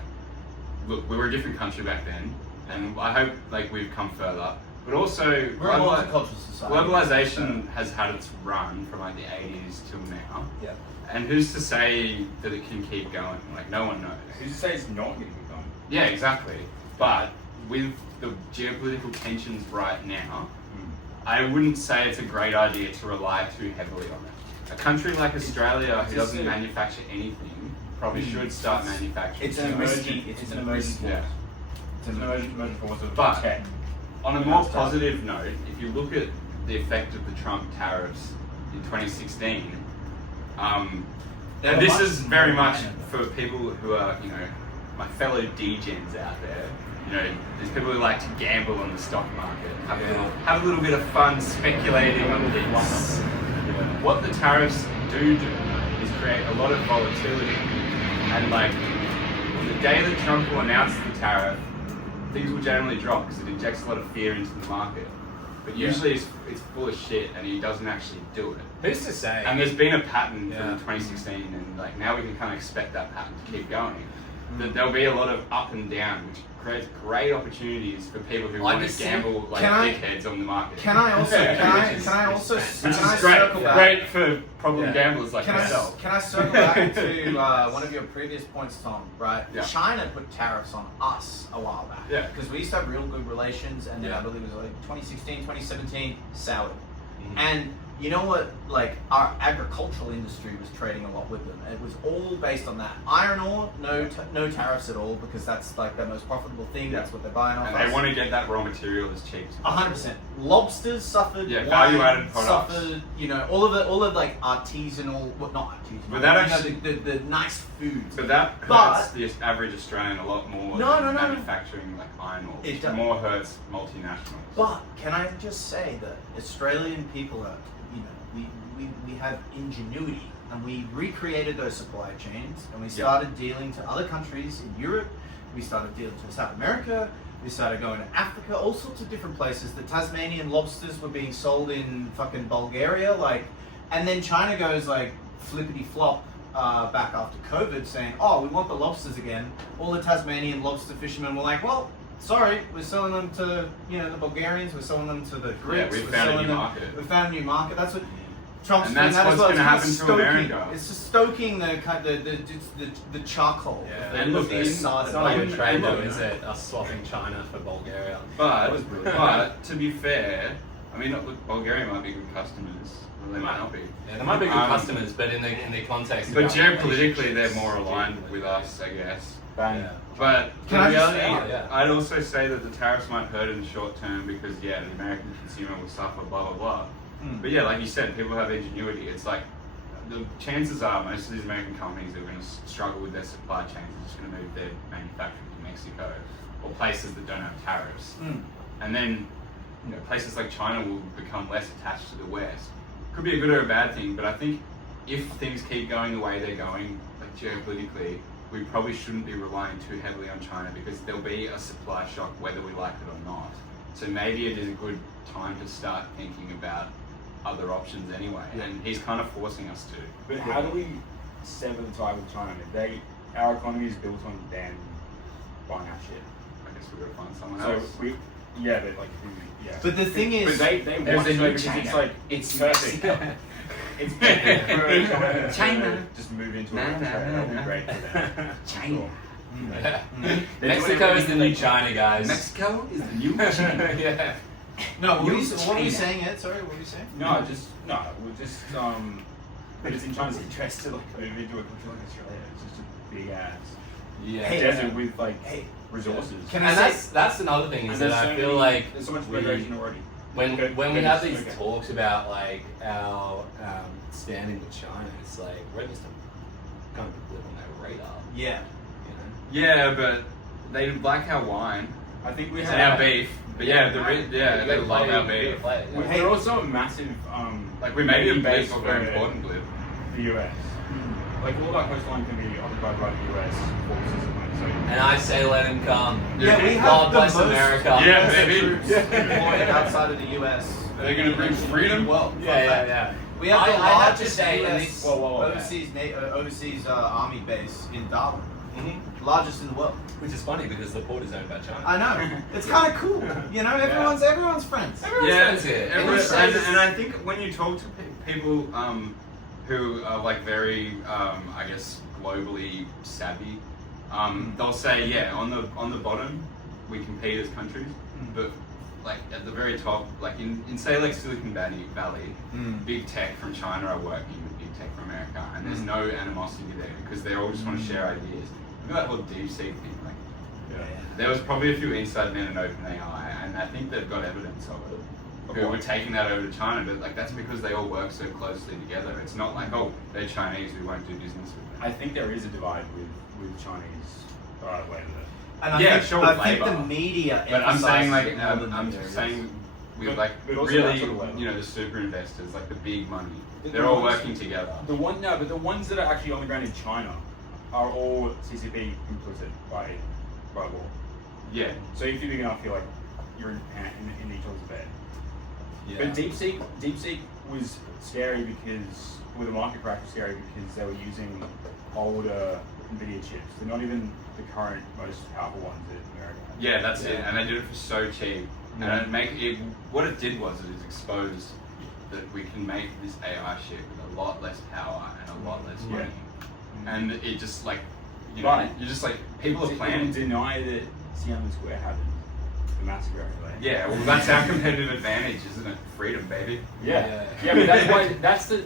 look, we were a different country back then, and I hope like we've come further. But also, We're a multicultural society. globalization has had its run from like the 80s till now. Yeah. And who's to say that it can keep going? Like, no one knows. Who's to say it's not going to be done? Yeah, exactly. But with the geopolitical tensions right now, I wouldn't say it's a great idea to rely too heavily on it. A country like Australia who doesn't manufacture anything probably should start manufacturing. It's an emergency. It's It's an an emergency. Yeah. It's an emergency force of But- tech. On a more positive note, if you look at the effect of the Trump tariffs in 2016, and this is very much for people who are, you know, my fellow degens out there. You know, there's people who like to gamble on the stock market, have a little bit of fun speculating on things. What the tariffs do is create a lot of volatility, and like on the day that Trump will announce the tariff, things will generally drop because it injects a lot of fear into the market. But usually it's full of shit, and he doesn't actually do it. Who's to say? And there's been a pattern Yeah. from 2016, and like now we can kind of expect that pattern to keep going. That there'll be a lot of up and down, which creates great opportunities for people who want to just- gamble like Can I- dickheads on the market. Can I also Which can I is circle great, back? great for problem Yeah. gamblers like Can myself. I circle back to one of your previous points, Tom? Right? Yeah. China put tariffs on us a while back. Yeah. Because we used to have real good relations, and then Yeah. I believe it was like 2016, 2017, soured. And you know what? Like our agricultural industry was trading a lot with them. It was all based on that. Iron ore, no tariffs at all, because that's like the most profitable thing. Yeah. That's what they're buying off And us. they want to get that raw material as cheap as possible. 100%. Lobsters suffered. Yeah, wine value-added products. Suffered. You know, all of like artisanal, well, not artisanal. But that you know, actually- the nice foods. But that But- hurts the average Australian a lot more No, than no, no. manufacturing like iron ore. It Which does. more hurts multinationals. But can I just say that Australian people are, you know, we have ingenuity, and we recreated those supply chains, and we started dealing to other countries in Europe. We started dealing to South America. We started going to Africa, all sorts of different places. The Tasmanian lobsters were being sold in fucking Bulgaria, like, and then China goes like flippity flop back after COVID, saying, "Oh, we want the lobsters again." All the Tasmanian lobster fishermen were like, "Well, sorry, we're selling them to the Bulgarians. We're selling them to the Greeks. we we're found a selling new them- market." We found a new market. That's what Trump's And doing that's that as what's well. gonna It's happen to stoking- America. It's just stoking the charcoal. Yeah. The- And look, the it's inside It's of not a it. good trade though, look- is it? Us swapping China for Bulgaria. But, was brilliant. but to be fair, I mean, look, Bulgaria might be good customers. Well, they might not be. Yeah, they might be good Um, customers, but in the context. But of our geopolitically, they're relationships, more aligned with us, I guess. Bang. Yeah. But Can in I just reality, say- yeah. I'd also say that the tariffs might hurt in the short term because, yeah, the American consumer will suffer, blah, blah, blah. But yeah, like you said, people have ingenuity. It's like the chances are most of these American companies are going to struggle with their supply chains. They're just going to move their manufacturing to Mexico or places that don't have tariffs. And then, you know, places like China will become less attached to the West. Could be a good or a bad thing, but I think if things keep going the way they're going, like geopolitically, we probably shouldn't be relying too heavily on China because there'll be a supply shock whether we like it or not. So maybe it is a good time to start thinking about other options anyway, and he's kind of forcing us to. But how do we sever the tie with China? If our economy is built on them buying our shit. I guess we've got to find someone So else. but like, yeah. But the thing is, But they There's want a to new because China. it's like It's perfect. Mexico. It's perfect for China. Just move into Nah, it. nah, That'll nah. be great for them. China. Yeah. They're Mexico doing is the new China, guys. Mexico is the new China. Yeah. no. What were you China. saying, Ed? Sorry, what were you saying? We're just but it's in China's interest to like move into a country like Australia. It's just a big ass Yeah. Hey, desert with like Hey, resources. can I And say? that's another thing is And that there's I so feel many- like there's so much we- regulation already. when Go- we go have just- these okay. talks about like our standing with China, it's like we're just kind of blip on their radar. Yeah. You know? Yeah, but they like our wine I think we and our have. beef. But yeah, they love our beef. They're also a massive. Like we made them base beef, for very important, Glib. the US. Like all our coastline can be occupied by the US forces and like so. And I say let him come. Yeah, we God have the bless most America. Yeah, US baby. troops deployed outside of the US. Are they gonna bring freedom? In the world. Yeah. We have the I have to largest say, and US this- Whoa. overseas army base in Darwin. Mhm. Largest in the world. Which is funny because the port is owned by China. I know. It's kind of cool. You know, everyone's friends. Yeah, it. and I think when you talk to people who are like very, I guess, globally savvy, they'll say, yeah, on the bottom, we compete as countries, but like at the very top, like in say like Silicon Valley, big tech from China are working with big tech from America, and there's no animosity there because they all just want to share ideas. Look at that whole DeepSeek thing, like. There was probably a few inside men in OpenAI, and I think they've got evidence of it. Who were taking that over to China, but like that's because they all work so closely together. It's not like, oh, they're Chinese, we won't do business with them. I think there is a divide with Chinese way with it. And I Yeah, think, sure, I think flavor. the media But I'm saying emphasizes like, it more than I'm the saying with But- like but also really, that's sort of level. you know, the super investors, like the big money, The they're all ones- working together. The ones that are actually on the ground in China are all CCP implicit by law. Yeah, So if you're big enough, you're like you're in each other's bed. Yeah. But DeepSeek was scary because, well, the market crash was scary because they were using older NVIDIA chips. They're not even the current most powerful ones that America has. yeah, that's it. And they did it for so cheap. Yeah. And what it did was it exposed that we can make this AI shit with a lot less power and a lot less Yeah. money. And it just like, you know, Right. you're just like, people are People planning. deny that Tiananmen Square happened. The massacre over there. Yeah, well, that's our competitive advantage, isn't it? Freedom, baby. Yeah, but that's why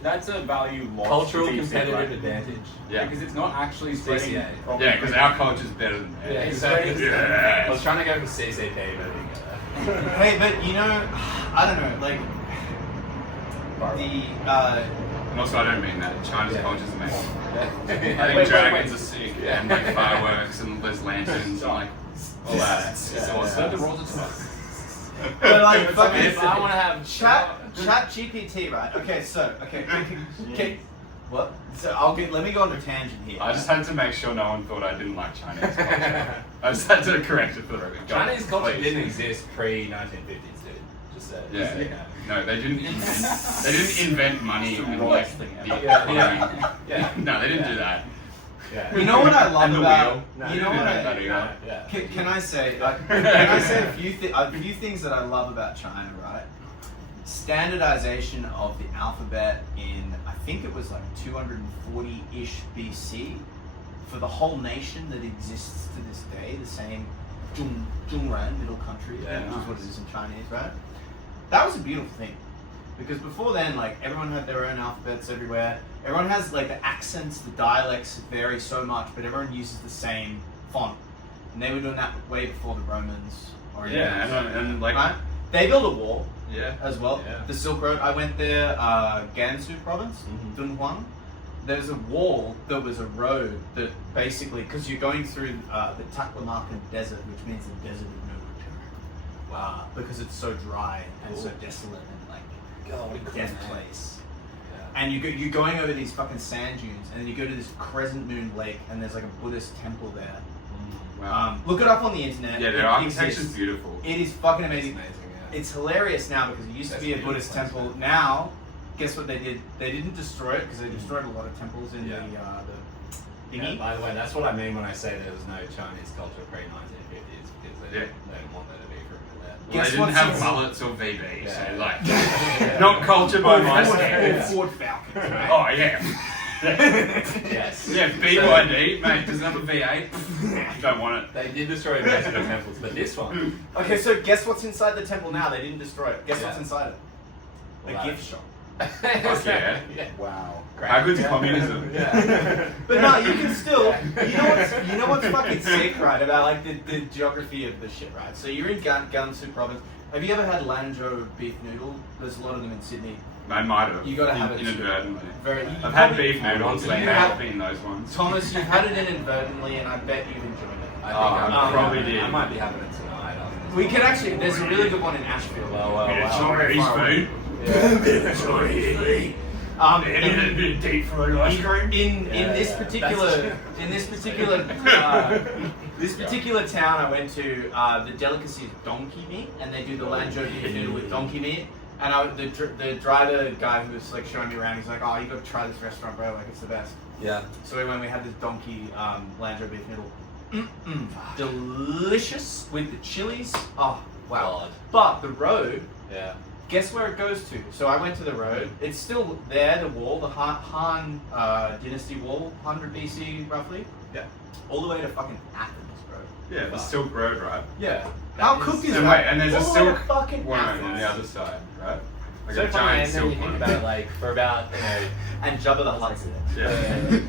that's a value lost. Cultural to DeepSeek, competitive right? advantage. Yeah. Because it's not actually spreading. CCA. properly. Yeah, because our culture's better than theirs. Yeah, It's exactly. very- Yeah. I was trying to go for CCP, but I didn't get that. Hey, but you know, I don't know, like the And also, I don't mean that. China's culture's amazing. I think Wait, dragons wait. are sick, and like fireworks, and there's lanterns, and like all that. It's awesome. but like If fucking I want to have chat GPT, right? Okay, what? So let me go on a tangent here. I just had to make sure no one thought I didn't like Chinese culture. I just had to correct it for the record. Go on, Chinese culture please. didn't exist pre-1950s, dude. Just say Yeah. just, No, they didn't invent money and like the Yeah. No, they didn't do that. Yeah. You know what I love And the about wheel. No, you know they what didn't I invent that either. Yeah. can I say a few things that I love about China, right? Standardization of the alphabet in I think it was like 240-ish BC for the whole nation that exists to this day, the same Zhongran, middle country, Yeah, which is what it nice. is in Chinese, right? That was a beautiful thing. Because before then, like, everyone had their own alphabets everywhere. Everyone has, like, the accents, the dialects vary so much, but everyone uses the same font. And they were doing that way before the Romans. Or Yeah, and like right? They built a wall yeah. as well. Yeah. The Silk Road. I went there, Gansu province, Dunhuang. There's a wall that was a road that basically, because you're going through the Taklamakan Desert, which means the desert of no return. Wow. Because it's so dry and so desolate and like a death place. And you're going over these fucking sand dunes, and then you go to this crescent moon lake, and there's like a Buddhist temple there. Wow. Look it up on the internet. Yeah, It their architecture's exists. beautiful. It is fucking amazing. Amazing, yeah. It's hilarious now because it used to be a That's Buddhist beautiful, temple. Now, guess what they did? They didn't destroy it because they destroyed a lot of temples in Yeah. the Yeah, thingy. by the way, that's what I mean when I say there was no Chinese culture pre-1950s because they didn't want there to be for a minute. Well, Guess they didn't what's have in- mullets or VB, Yeah. so like, not culture by my standards. Ford Falcons. Right? Oh yeah. Yes. Yeah, BYD, mate, doesn't have a V8. Don't want it. They did destroy most of the temples, but this one, Okay, so guess what's inside the temple now? They didn't destroy it. Guess Yeah. what's inside it? A Well, gift shop. Fuck yeah. Wow. How good's communism? Yeah. But no, you can still. You know what's fucking sick, right? About like the geography of the shit, right? So you're in Gansu province. Have you ever had Lanzhou beef noodle? There's a lot of them in Sydney. I might have. You gotta have it inadvertently. Very. I've had beef noodles. They You have have- been those ones. Thomas, you've had it inadvertently, and I bet you enjoyed it. I I probably did. I might be having it tonight. We could actually. There's a really good one in Ashfield. Well, Bit of wow. Chinese food. In Bit of deep fried ice cream. in this Yeah. particular this particular town I went to, the delicacy is donkey meat, and they do the lancho beef noodle with donkey meat. And the driver guy who was like showing me around, he's like, "Oh, you got to try this restaurant, bro! Like it's the best." Yeah. So we went. We had this donkey lancho beef noodle, delicious with the chilies. Oh wow! God. But the road. Yeah. Guess where it goes to? So I went to the road. It's still there, the wall, the Han Dynasty wall, 100 BC roughly. Yeah. All the way to fucking Athens, bro. Yeah, the Silk Road, right? Yeah. How cooked is And that? wait, and there's a All the way to silk fucking one Athens. on the other side, right? Like So a funny, giant and then you silk think one. about it, like for about And Jabba the Hutt's in it. Yeah.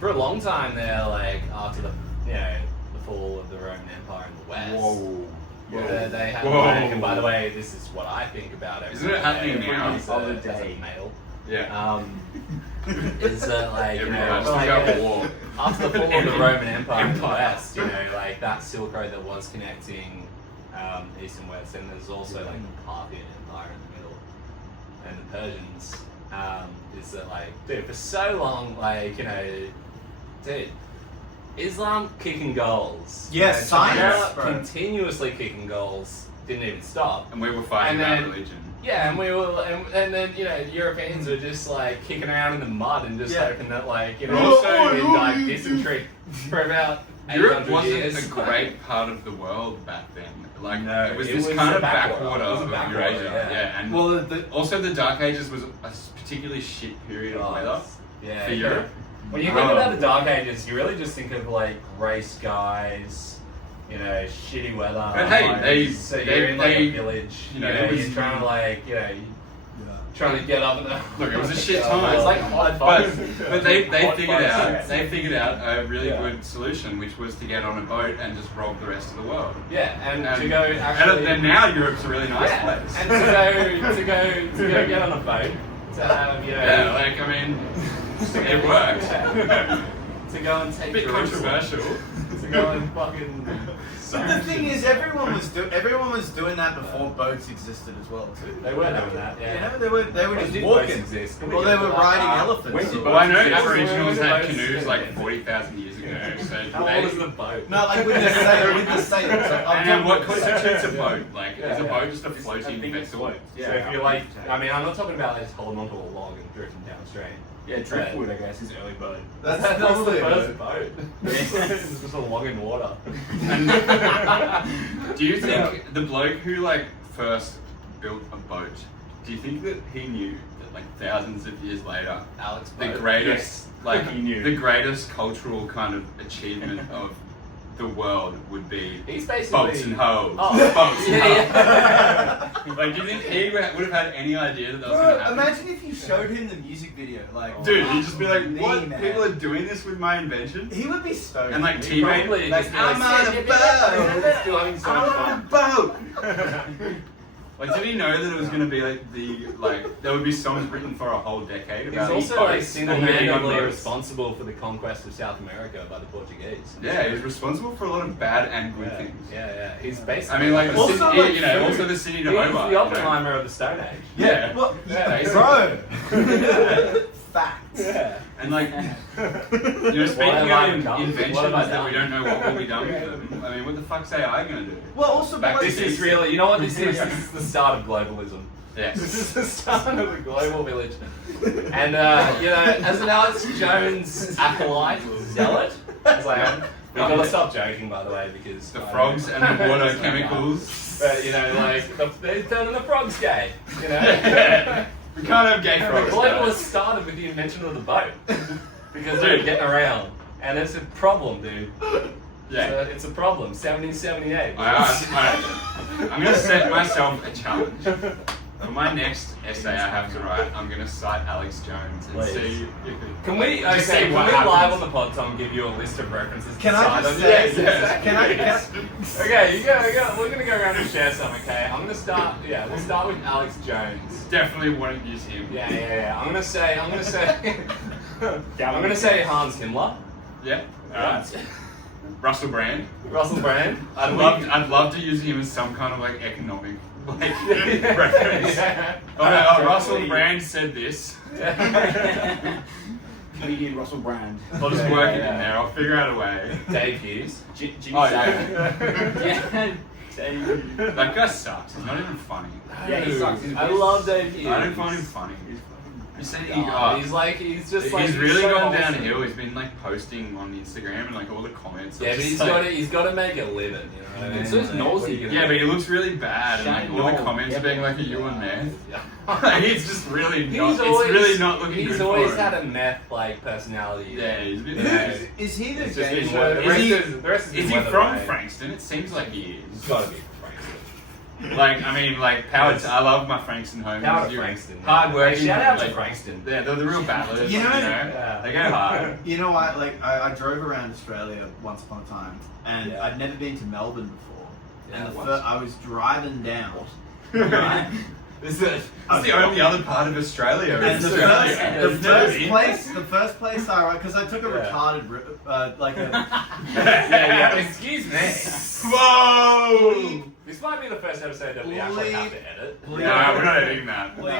for a long time there, like after the the fall of the Roman Empire in the West. Whoa. They had Whoa. like, and by the way, this is what I think about it. Isn't it happening now? As a male. Yeah. Is that like Everyone, like, just like a war. after the fall of the Roman Empire in the West, like that Silk Road that was connecting East and West, and there's also like the Parthian Empire in the middle, and the Persians. Is that like, dude, for so long, like dude, Islam kicking goals. Yes, China science, bro. continuously kicking goals, didn't even stop. And we were fighting And about then- religion. Yeah, and we were, and then the Europeans were just like kicking around in the mud and just Yeah. hoping that Also, we died dysentery for about Europe 800 wasn't years. a great part of the world back then. Like No, it was it this was kind a of backwater. backwater It was a of backwater, Eurasia. yeah. And Well, also the Dark Ages was a particularly shit period of weather Yeah, for Europe. When you think about the Dark Ages, you really just think of like grey skies, shitty weather. But hey, like, they- so they- you're in like they- a village. it was- you're trying to like trying to get up and Look, it was a shit time. It's like hot But fuzz. they Hot figured fuzz, out yeah. they figured out a really Yeah. good solution, which was to get on a boat and just rob the rest of the world. Yeah, and And, to go actually. and now Europe's a really nice Yeah, place. and to go get on a boat, to have Yeah, like I mean, it worked. to go and A take bit Jerusalem, controversial. to go and fucking. But the thing is, everyone was doing that before boats existed as well too. They were doing that, yeah. They were When just did boats walking. exist? Can Well, we they get were to riding that? elephants. When did Well, I know boats exist? Aboriginals When had did canoes boats like exist? 40,000 years ago, so How they. old is the boat? No, like with the sail, with the sails. Like, I'm And talking what about- constitutes a boat? Like, is a Yeah. boat just a floating vessel? So if you like, I mean, I'm not talking about like just holding onto a log and drifting downstream. Yeah, driftwood, I guess, is early boat. That's the probably first boat. It's just a log in water. And do you think the bloke who like first built a boat, do you think that he knew that like thousands of years later, Alex the boat. greatest like He knew. the greatest cultural kind of achievement of the world would be He's basically boats and hoes. Oh. Boats and Yeah, hoes. Like, do you think he would have had any idea that that was going to Bro, happen? imagine if you showed him the music video. Like, Dude, he'd just be like, me, what? man. People are doing this with my invention? He would be stoked. And like He teammate, probably like, just be I'm like, on a "Yeah, boat! still having so much I'm on a fun." boat! Like, did he know that it was going to be there would be songs written for a whole decade He's about also boats like and single-handedly being on boats? responsible for the conquest of South America by the Portuguese. Yeah, he was responsible for a lot of bad and good Yeah, things. yeah. He's basically. I mean, like, the Also, city, like, food. also the city to he's Hobart. the you know? Oppenheimer of the Stone Age. Yeah. Well, Yeah, he's- bro. Facts. Yeah. And like, speaking What have I of become? inventions What have I that we done? don't know what will be done with them, I mean, what the fuck's AI going to do? Well, also, Back like, This is really, you know what this is? This is the start of globalism. Yes. This is the start of the global village. And, as an Alex Jones acolyte, zealot, it's like, we've got to stop joking, by the way, because... The frogs and the water chemicals. But, they're turning the frogs gay, We can't have gay The frogs. globalists guys. started with the invention of the boat. Because they're getting around. And it's a problem, dude. Yeah. It's a problem. 1778. I'm going to set myself a challenge. For my next essay I have to write, I'm gonna cite Alex Jones and Please. see if it, Can we, just okay, see can what we happens. live on the pod, Tom, give you a list of references? Can to I cite just on- say- Yes, can I- Okay, we're gonna go around and share some, okay? I'm gonna start, we'll start with Alex Jones. Definitely wouldn't use him. Yeah. I'm gonna say Hans Himmler. Yeah. Russell Brand. Russell Brand. I'd love to use him as some kind of like economic reference. Yeah. Russell Brand said this. Comedian Russell Brand. I'll just work it in there. I'll figure out a way. Dave Hughes. Jimmy Oh, Savile. yeah. Dave. That guy sucks. He's not even funny. Yeah, he sucks. He's I love Dave Hughes. I don't find him funny. He's saying He's just like he's really so gone wholesome. downhill. He's been like posting on Instagram and like all the comments. are Yeah, but just, he's got to make a living, you know what I mean? So is Like, Nosey. what are you gonna Yeah, do? but he looks really bad, and like Shane all the Noel. comments Yeah, being like, "Are but- you on meth?" Yeah. He's just really not. He's always, It's really not looking He's good always for had him. a meth like personality. Yeah, he's a bit. Yeah. Is he the It's just gay been show? weather- the Is he- rest is- the rest Is been he weather from brain. Frankston? It seems like he He's is. got to be Frankston. Like, I mean, like Howard. I love my Frankston homies. Shout out You're Frankston. Hard working. Shout out to like, Frankston. They're the real battlers. You know- Yeah. They go hard. You know what? Like I drove around Australia once upon a time, and Yeah. I'd never been to Melbourne before. Yeah, And once. I was driving down, right? It's the only other part of Australia. And is the Australia. first There's place I ride, because I took a Yeah. retarded, like a. yeah. Excuse me. Whoa! This might be the first episode that we actually have to edit. No, we're not editing that. We're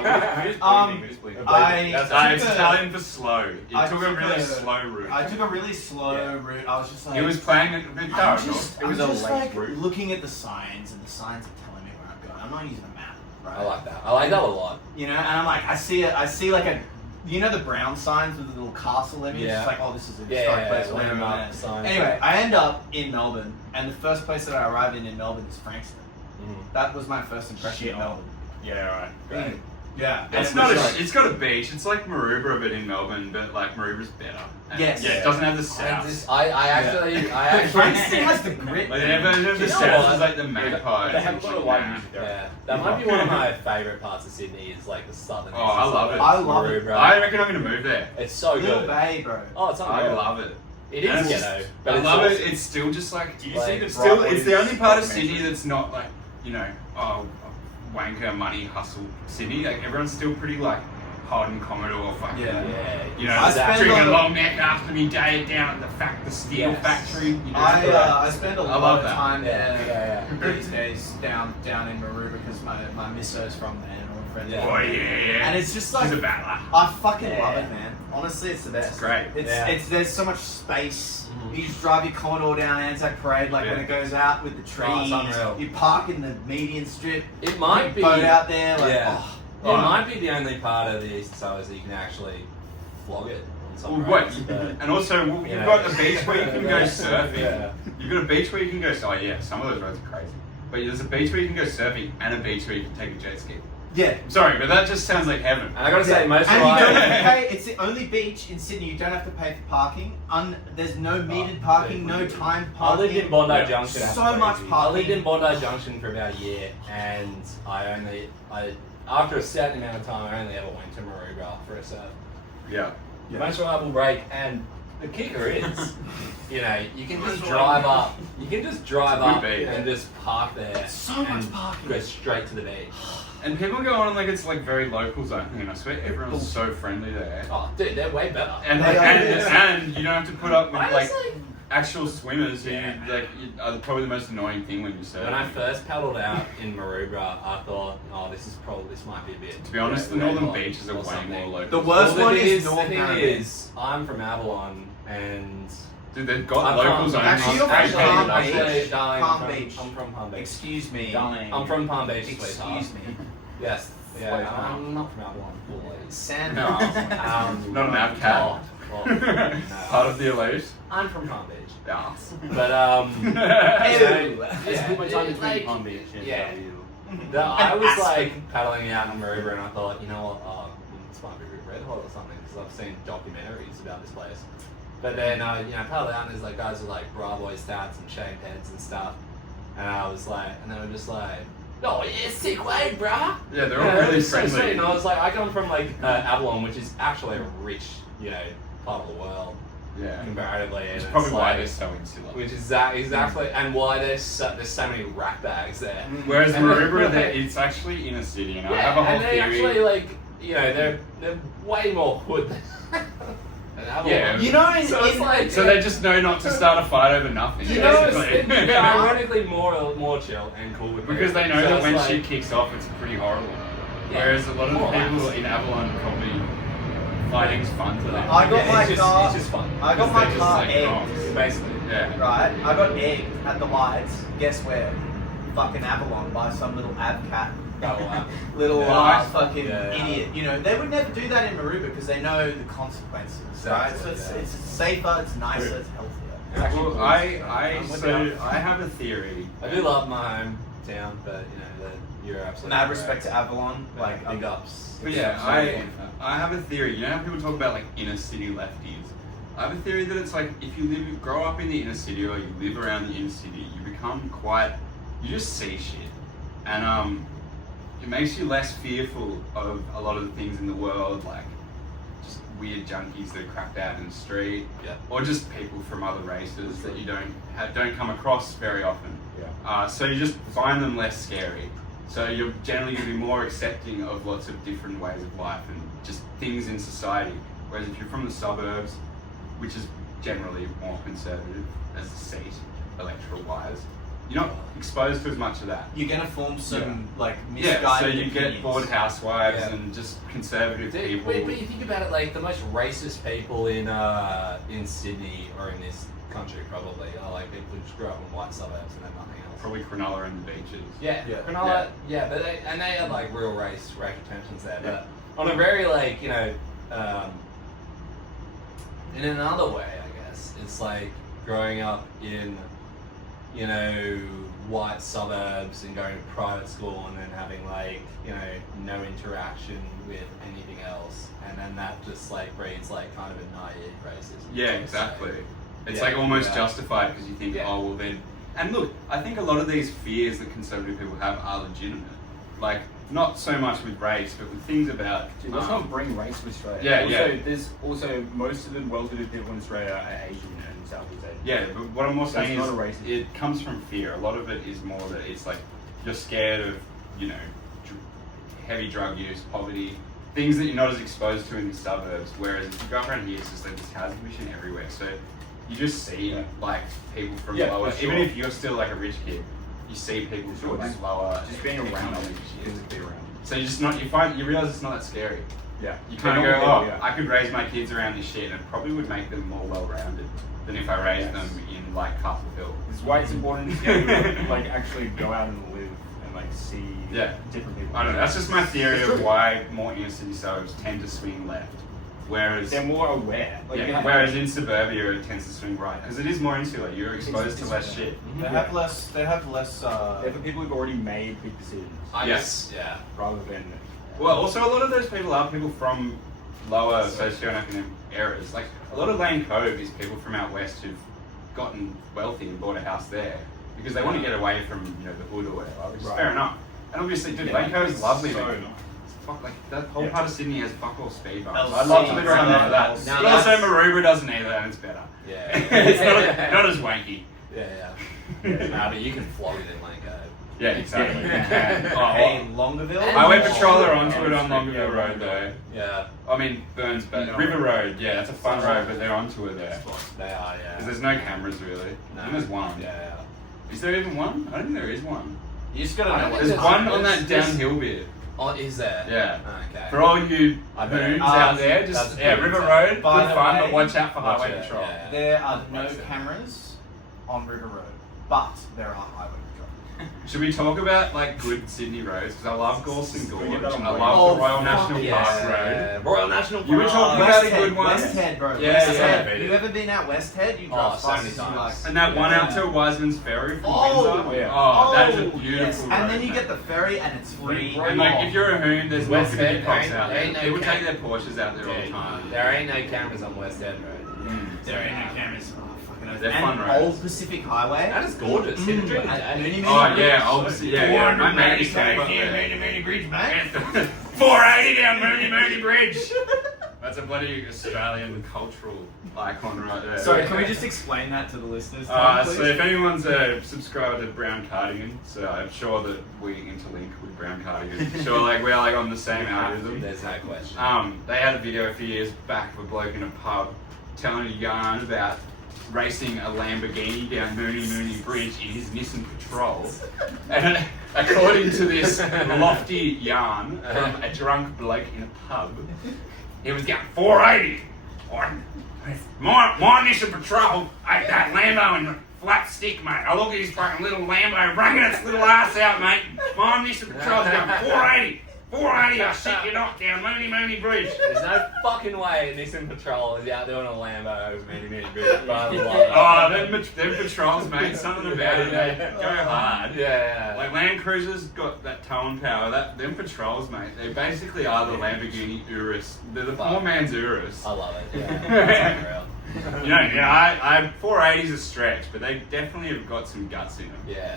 just Um, bleeding, we're just bleeding. I- That's It's took a- Italian for slow. He I took a took really a- slow route. I took a really slow route. I was just like. He was playing it a bit I'm paranoid. just, It was I'm a just late like route. looking at the signs, and the signs are telling me where I'm going. I'm not using a map, right? I like that. I like that a lot. You know, and I'm like, I see like a, you know, the brown signs with the little castle image. Yeah. It's like, oh, this is a Yeah, historic yeah, place. yeah, whatever, landmark whatever. signs. Anyway, I end up in Melbourne, and the first place that I arrive in Melbourne is Frankston. That was my first impression of Melbourne. Yeah, right. Great. Yeah, and It's it not was a. like- It's got a beach. It's like Maroubra, but in Melbourne. But like Maroubra's better. And Yes. Yeah. It doesn't have the south. I actually Frankston has the grit. Like they have the You know south what? is like the magpies. They have and a lot shit of live now. music there. Yeah, that might be one of my favourite parts of Sydney. Is like the southern. Oh, I love it. I love it. Maroubra. I reckon I'm gonna move there. It's so Little good. Bay, bro. Oh, it's I unreal. love it. It And is it's ghetto, but I it's love awesome. it. It's still just like. Do you Like, see the Still, Bright it's the only Boys part of documentary? Sydney that's not like, you know, oh, wanker, money, hustle Sydney. Like, everyone's still pretty, like, Holden, Commodore, fucking, Yeah. you know, I spend drinking a- long neck after me day down at the steel Yes. factory. You know, I spend a I lot love of that. time Yeah, there yeah, these days down in Maroubra because my misso's from there and all my friends. Yeah. Oh, yeah. And it's just like She's a battler. I fucking love Yeah. it, man. Honestly, it's the best. It's great. It's there's so much space. Mhm. You just drive your Commodore down Anzac Parade like when Yeah. it goes out with the Oh, it's trees. unreal. You park in the median strip. It might be. Boat out there, like Yeah. oh. It might be the only part of the East Coast that you can actually flog it on some Well, what? roads, but- And also, well, You you've know. got a beach where you can go surfing. Yeah. You've got a beach where you can go. Oh yeah, some of those roads are crazy. But there's a beach where you can go surfing and a beach where you can take a jet ski. Yeah. I'm sorry, but that just sounds like heaven. And I gotta say, most of And you don't my have to pay. It's the only beach in Sydney you don't have to pay for parking. There's no metered parking, no timed I parking. lived in Bondi Yeah. Junction. So much I lived in parking. Bondi Junction for about a year, and after a certain amount of time, I only ever went to Maroubra for a surf. Yeah. Yeah. Most reliable rate, and the kicker is, you know, you can just drive up. You can just drive It's a up good beach. and just park there. So much and parking. Go straight to the beach. And people go on like it's like very local zone thing, and I swear everyone's so friendly there. Oh, dude, they're way better. And They like, are, yeah. and you don't have to put up with like Honestly, actual swimmers who Yeah. are probably the most annoying thing when you surf. when I first paddled out in Maroubra, I thought, oh, this might be a bit. To be honest, the red northern hot beaches are or way something. more local. The worst Well, one the thing is the North thing Narrabeen. is, I'm from Avalon, and Dude, they've got I'm local from, zones. Actually, you're I'm from actually, Palm actually, Beach. darling, Palm I'm from- Beach. I'm from Palm Beach. Excuse me. Darling. I'm from Palm Beach, sweetheart. Excuse me. Yes. Yeah, Sweetheart. I'm not from Avalon, boys. Sand. No. Not an AvCat. no. Part of the elite. I'm from Palm Beach. Yeah. But, Ew. I split my time between like, Palm Beach and yeah. Bellevue. I was like paddling out in Maroubra, and I thought, you know what, this might be a bit red hot or something, because I've seen documentaries about this place. But then, paddle out, and there's like guys with like Bravoy stats and shaved heads and stuff, and I was like, and they were just like, oh yeah, sick wave, bruh. Yeah, they're all really it's so friendly. sweet. And I was like, I come from like Avalon, which is actually a rich, part of the world Yeah. comparatively. And It's probably why like, they're so insular. which is exactly, and why there's so many rat bags there. Whereas And Maroubra, it's actually inner city, and I have a whole and they theory. actually like, they're way more hood than Avalon. Yeah. You know, So it's like, So they just know not to start a fight over nothing. you know, basically. they're ironically more chill and cool with Because me. they know So that it's when like, shit kicks off, it's pretty horrible. Yeah. Whereas a lot of the More people lax. in Avalon probably fighting's fun to them. I got my it's just, car- It's just fun. I got Because my they're just car like egged. rocks. Basically. Yeah. Right? I got egged at the lights. Guess where? Fucking Avalon by some little abcat. Oh, wow. Little Yeah. fucking Yeah. idiot. You know, they would never do that in Maroubra because they know the consequences, right? So Exactly, it's safer, it's nicer, it's healthier. Well, I'm with you. I have a theory. I do love my hometown, but you're absolutely Mad correct. respect to Avalon. Like, big ups. But yeah, I have a theory. You know how people talk about like inner city lefties? I have a theory that it's like if you grow up in the inner city or you live around the inner city, you become you just see shit, and it makes you less fearful of a lot of the things in the world, like just weird junkies that are crapped out in the street, Yeah. or just people from other races that you don't come across very often. Yeah. So you just find them less scary. So you're generally going to be more accepting of lots of different ways of life and just things in society. Whereas if you're from the suburbs, which is generally more conservative as a seat, electoral-wise, you're not exposed to as much of that. you're gonna form some like Yeah, misguided so you get opinions. bored housewives Yeah. and just conservative But people. you think about it, like the most racist people in Sydney or in this country probably are like people who just grew up in white suburbs and have nothing else. Probably Cronulla and the beaches. Yeah, Yeah. Cronulla, but they had like real racial tensions there. But on a very like in another way, I guess it's like growing up in white suburbs and going to private school and then having like no interaction with anything else, and then that just like breeds like kind of a naive racism. Yeah, I would exactly. say. It's Yeah, like almost yeah. justified because you think, Yeah. oh well then. And look, I think a lot of these fears that conservative people have are legitimate. Like not so much with race, but with things about. Dude, let's not bring race to Australia. Yeah, also, yeah. There's also most of the well-to-do people in Australia are Asian and Southeast Asian. Yeah, but what I'm more That's saying not is a racist. it comes from fear. A lot of it is more that it's like you're scared of, heavy drug use, poverty, things that you're not as exposed to in the suburbs. Whereas if you go up around here, it's just like this housing commission everywhere. So you just see like people from Yeah, lower. for sure. Even if you're still like a rich kid, you see people For from sure, like just- lower. Just being around economic them shit. is to be around. So you realize it's not that scary. Yeah. You kind of go, Normal oh, people, yeah. I could raise my kids around this shit, and it probably would make them more well-rounded than if I raised Yes. them in like Castle Hill. This is why it's important to like actually go out and live and like see Yeah. different people. I don't know. That's just my theory It's of true. why more inner city suburbs tend to swing left, whereas They're more aware. Like, you have- whereas in suburbia it tends to swing right because it is more insular. You're exposed to less shit. They have less. They have less. they're the people who've already made big decisions I Yes. guess, yeah. rather than. Well, also a lot of those people are people from lower socioeconomic areas. Like a lot of Lane Cove is people from out west who've gotten wealthy and bought a house there because they want to get away from the hood or whatever, which is Right. fair enough. And obviously, dude, Yeah, Lane Cove is lovely. so but nice. fuck, like that whole Yeah. part of Sydney has fuck all speed bumps. LC, I'd love to live around there for that. LC. Now But also that's- Maroubra doesn't either, and it's better. Yeah. It's not as wanky. Yeah. Nah, but you can flog it in like Yeah, exactly. Hey, Longueville. I went patroller Oh, onto it on yeah, Longueville Road though. yeah. I mean, Burns, but No. River Road, yeah, that's a fun road, but they're onto it there. They are, yeah. Because there's no cameras really. I think there's one. Yeah. Is there even one? I don't think there is one. You just gotta I know don't what think There's one on that downhill bit. Oh, is there? Yeah. Okay. For all you I bet. boons out there, That's just River boons. Road, By good the fun, way, but watch out for watch highway it, patrol. yeah. There are no Makes sense. cameras on River Road, but there are highway patrol. Should we talk about like good Sydney roads? Because I love Gorson Gorge. Bring it on, I bring love it the Royal on. National Fuck Park Yeah. Road. Royal National Park. You were talking about a good one. West Head, bro. Yeah, West yeah. Head. You ever been out West Head? You drive so fast many as you times. like. And that one out Yeah. to Wiseman's Ferry from Oh, Windsor. yeah. Oh, that is a Oh, beautiful yes. road. And then you man. get the ferry and it's free. And like, if you're a hoon, there's West lots of Head, big cops ain't- out there. ain't no People cam- take their Porsches out there all the time. There ain't no cameras on West End Road. There ain't no cameras. Oh, fuck. fucking oath. They're And fun roads. Old Pacific Highway. That is gorgeous. Hit a drink, And Dad. Mooney Oh Bridge. yeah, obviously, yeah. My mate used to take Mooney Bridge, mate. 480 down Mooney Bridge. That's a bloody Australian cultural icon right there. Sorry, can we just explain that to the listeners? So if anyone's a subscriber to Brown Cardigan, so I'm sure that we interlink with Brown Cardigan. Sure, like we're like on the same algorithm. There's no question. They had a video a few years back of a bloke in a pub telling a yarn about racing a Lamborghini down Mooney Bridge in his Nissan Patrol. And according to this lofty yarn from a drunk bloke in a pub, he was getting 480. My Nissan Patrol, that Lambo and flat stick, mate. I look at his fucking little Lambo bringing its little ass out, mate. My Nissan Patrol's going 480. 480, I'll shit you not down Mooney Bridge. There's no fucking way Nissan Patrol is out there on a Lambo over Mooney Bridge. By the way. Oh, them patrols, mate. Something about it, mate. Go hard. Yeah. Like Land Cruiser's got that towing power. Them patrols, mate. They basically are the Lamborghini Urus. They're the poor man's Urus. I love it. Yeah. It's unreal. You know, yeah, 480's a stretch, but they definitely have got some guts in them. Yeah.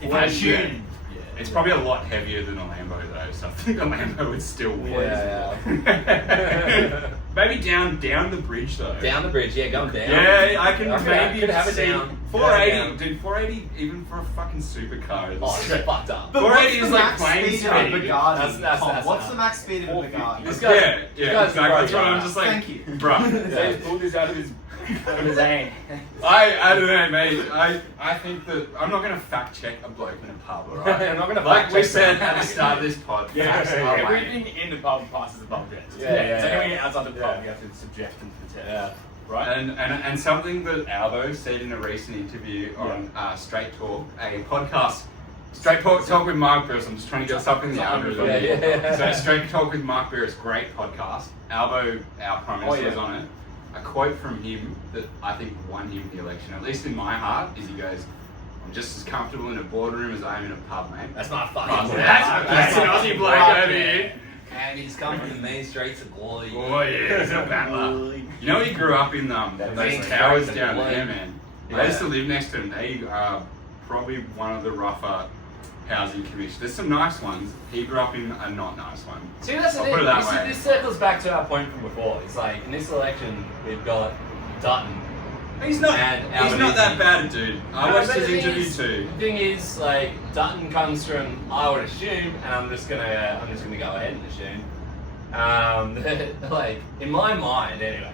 If I shoot. It's probably a lot heavier than a Lambo though, so I think a Lambo would still win. Yeah. Maybe down the bridge though. Down the bridge, yeah, going down. Yeah, I can Okay, maybe could have it see down. 480. Yeah, Dude, 480 even for a fucking supercar. Is Oh, it's fucked up. But 480 what's is the like max plane speed of a speed. Bugatti? That's Tom? What's the max speed of a Bugatti? This guy's- Yeah, this guy's exactly. That's right, what I'm yeah. just like, Thank you. bruh. So he's pulled this out of his ass. I don't know, mate. I think that I'm not gonna fact check a bloke in a pub, alright? I'm not gonna Like fact we check said that. at the start of this pod. facts are lame. Everything in the pub passes the pub test. Yeah. So anything outside the pub, Yeah. you have to subject them to the test. Yeah. Right? And something that Albo said in a recent interview on Straight Talk, a podcast. Straight Talk with Mark Beers. I'm just trying to get something in the algorithm. Yeah. So Straight Talk with Mark Beers, great podcast. Albo, our Prime Minister, was on it. A quote from him that I think won him the election, at least in my heart, is he goes, "I'm just as comfortable in a boardroom as I am in a pub, mate." That's my fucking Oh, that's an Aussie bloke over here. And he's come from the main streets of Glory. Oh yeah, he's a battler. You know he grew up in That those main towers street down of there, Glory. man. Yeah. I used to live next to them. They are probably one of the rougher housing commissions. There's some nice ones. He grew up in a not nice one. See, that's the I'll thing. put it that You see, way. this circles back to our point from before. It's like, in this election, we've got Dutton. He's not. And He's not Albanese. that bad, a dude. I No, watched but his the thing interview is- too. The thing is, like, Dutton comes from, I would assume, and I'm just gonna go ahead and assume, like, in my mind anyway,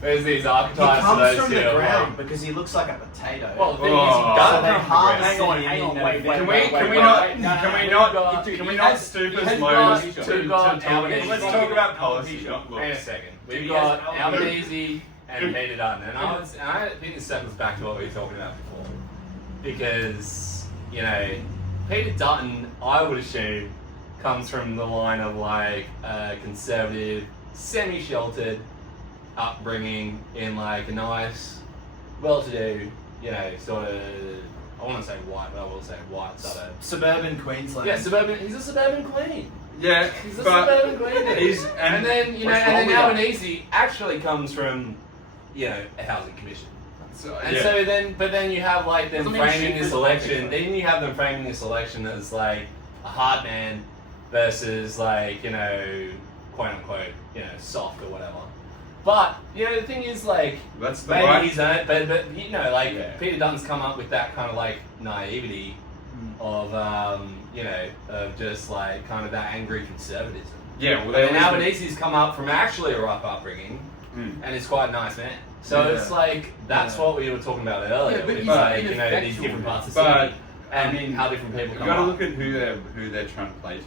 there's these He archetypes of comes those from two, the ground like, because he looks like a potato. well, the thing is, Oh. he does So they come from the hard- ground. Hang on, wait. Can we wait, not wait, no, can we not stoop as low as to we've got talk? Albanese. Let's talk about policy, not Wait a looks. second. We've he got has Albanese and Peter Dutton, and I think this circles back to what we were talking about before, because Peter Dutton, I would assume, comes from the line of like a conservative, semi-sheltered upbringing in like a nice, well-to-do, sort of. I want to say white, but I will say white suburb. Suburban Queensland. Yeah, suburban. He's a suburban queen. Yeah, He's a but suburban queen. he's And then what's wrong with that? Albanese actually comes from, a housing commission. So, And yeah. so then you have like them Doesn't mean framing shit this for election. something. Then you have them framing this election as like a hard man versus like quote unquote soft or whatever. But the thing is like That's the maybe right. he's but like Yeah. Peter Dutton's come up with that kind of like naivety of of just like kind of that angry conservatism. Yeah, well, And they Albanese's come up from actually a rough upbringing, Mm. and it's quite a nice man. So Yeah. it's like that's what we were talking about earlier. Yeah, but with he's like ineffectual. these different parts of But, Sydney and how different people You come got to up. look at who they're trying to play to.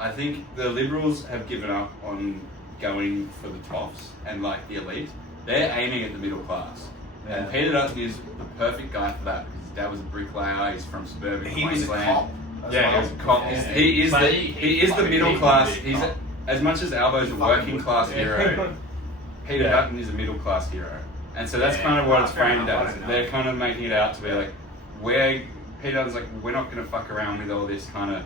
I think the Liberals have given up on going for the tops and like the elite. They're aiming at the middle class. And Peter Dutton is the perfect guy for that because his dad was a bricklayer. He's from suburban He was a Queensland. cop. as Yeah, well. he was a cop. Yeah. He is But the he middle fucking class. would be a He's cop. as much as Albo's a He working fucking class would. hero. Peter Yeah. Dutton is a middle class hero, and so that's Yeah. kind of what it's Fair framed enough, I as. don't know. They're kind of making it out to be like, Peter Dutton's like, we're not going to fuck around with all this kind of,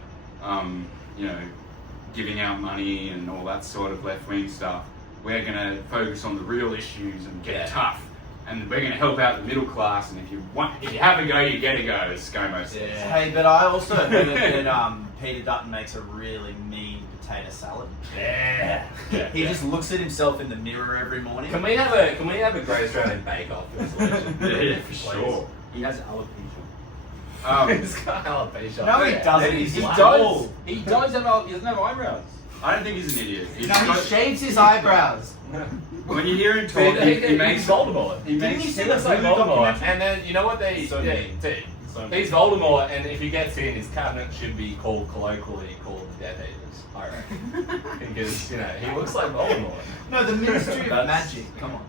giving out money and all that sort of left wing stuff. We're going to focus on the real issues and get Yeah. tough. and we're going to help out the middle class. And if you have a go, you get a go. As ScoMo says. Yeah. Hey, but I also heard that Peter Dutton makes a really mean potato salad. Yeah. He just looks at himself in the mirror every morning. Can we have a Great Australian Bake Off for this legend? Yeah, for Please. sure. He has alopecia. He's got alopecia. No, he doesn't. He He's does. bald. He does have. He doesn't have eyebrows. I don't think he's an idiot. He's No, he got- shaves his eyebrows. when you hear him talk, he makes He's Voldemort. He makes He looks like really Voldemort. documentary. And then you know what they So mean. dude, So mean. he's Voldemort, and if he gets in, his cabinet should be colloquially called the Death Eaters, I reckon. Because he looks like Voldemort. No, the Ministry of That's- Magic. Come on.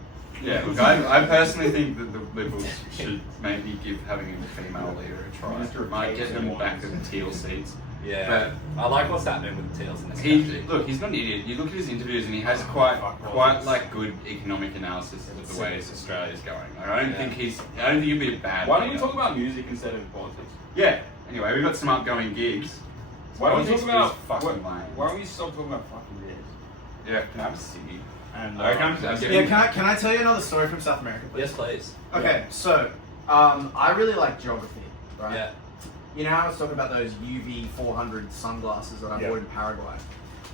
Yeah, look, I personally think that the Liberals should maybe give having a female leader a try. Minister of Might get Chaos them and back to the teal seats. Yeah, I like what's happening with the Teals in this He country. look, he's not an idiot. You look at his interviews, and he has quite like good economic analysis of the ways Australia's going. I don't think he'd be a bad. Why don't we leader. talk about music instead of politics? Yeah. Anyway, we've got some upcoming gigs. Why don't we Politics talk about is fucking lame. Why don't we stop talking about fucking this? Yeah, can I have a ciggy? And I reckon I'm getting- Yeah, can I tell you another story from South America, please? Yes, please. Okay, so I really like geography, right? Yeah. You know how I was talking about those UV 400 sunglasses that I Yeah. bought in Paraguay?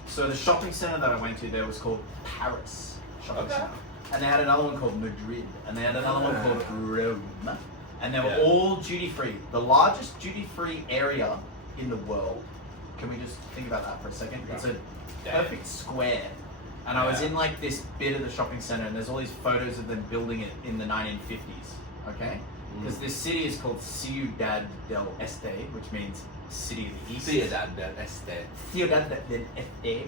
So the shopping center that I went to there was called Paris Shopping Okay. Center. And they had another one called Madrid. And they had another one Ah. called Rome. And they were Yeah. all duty free. The largest duty free area in the world. Can we just think about that for a second? It's a perfect square. And I was Yeah. in like this bit of the shopping center, and there's all these photos of them building it in the 1950s. Okay? Because this city is called Ciudad del Este, which means City of the East. Ciudad del Este. Ciudad del Este.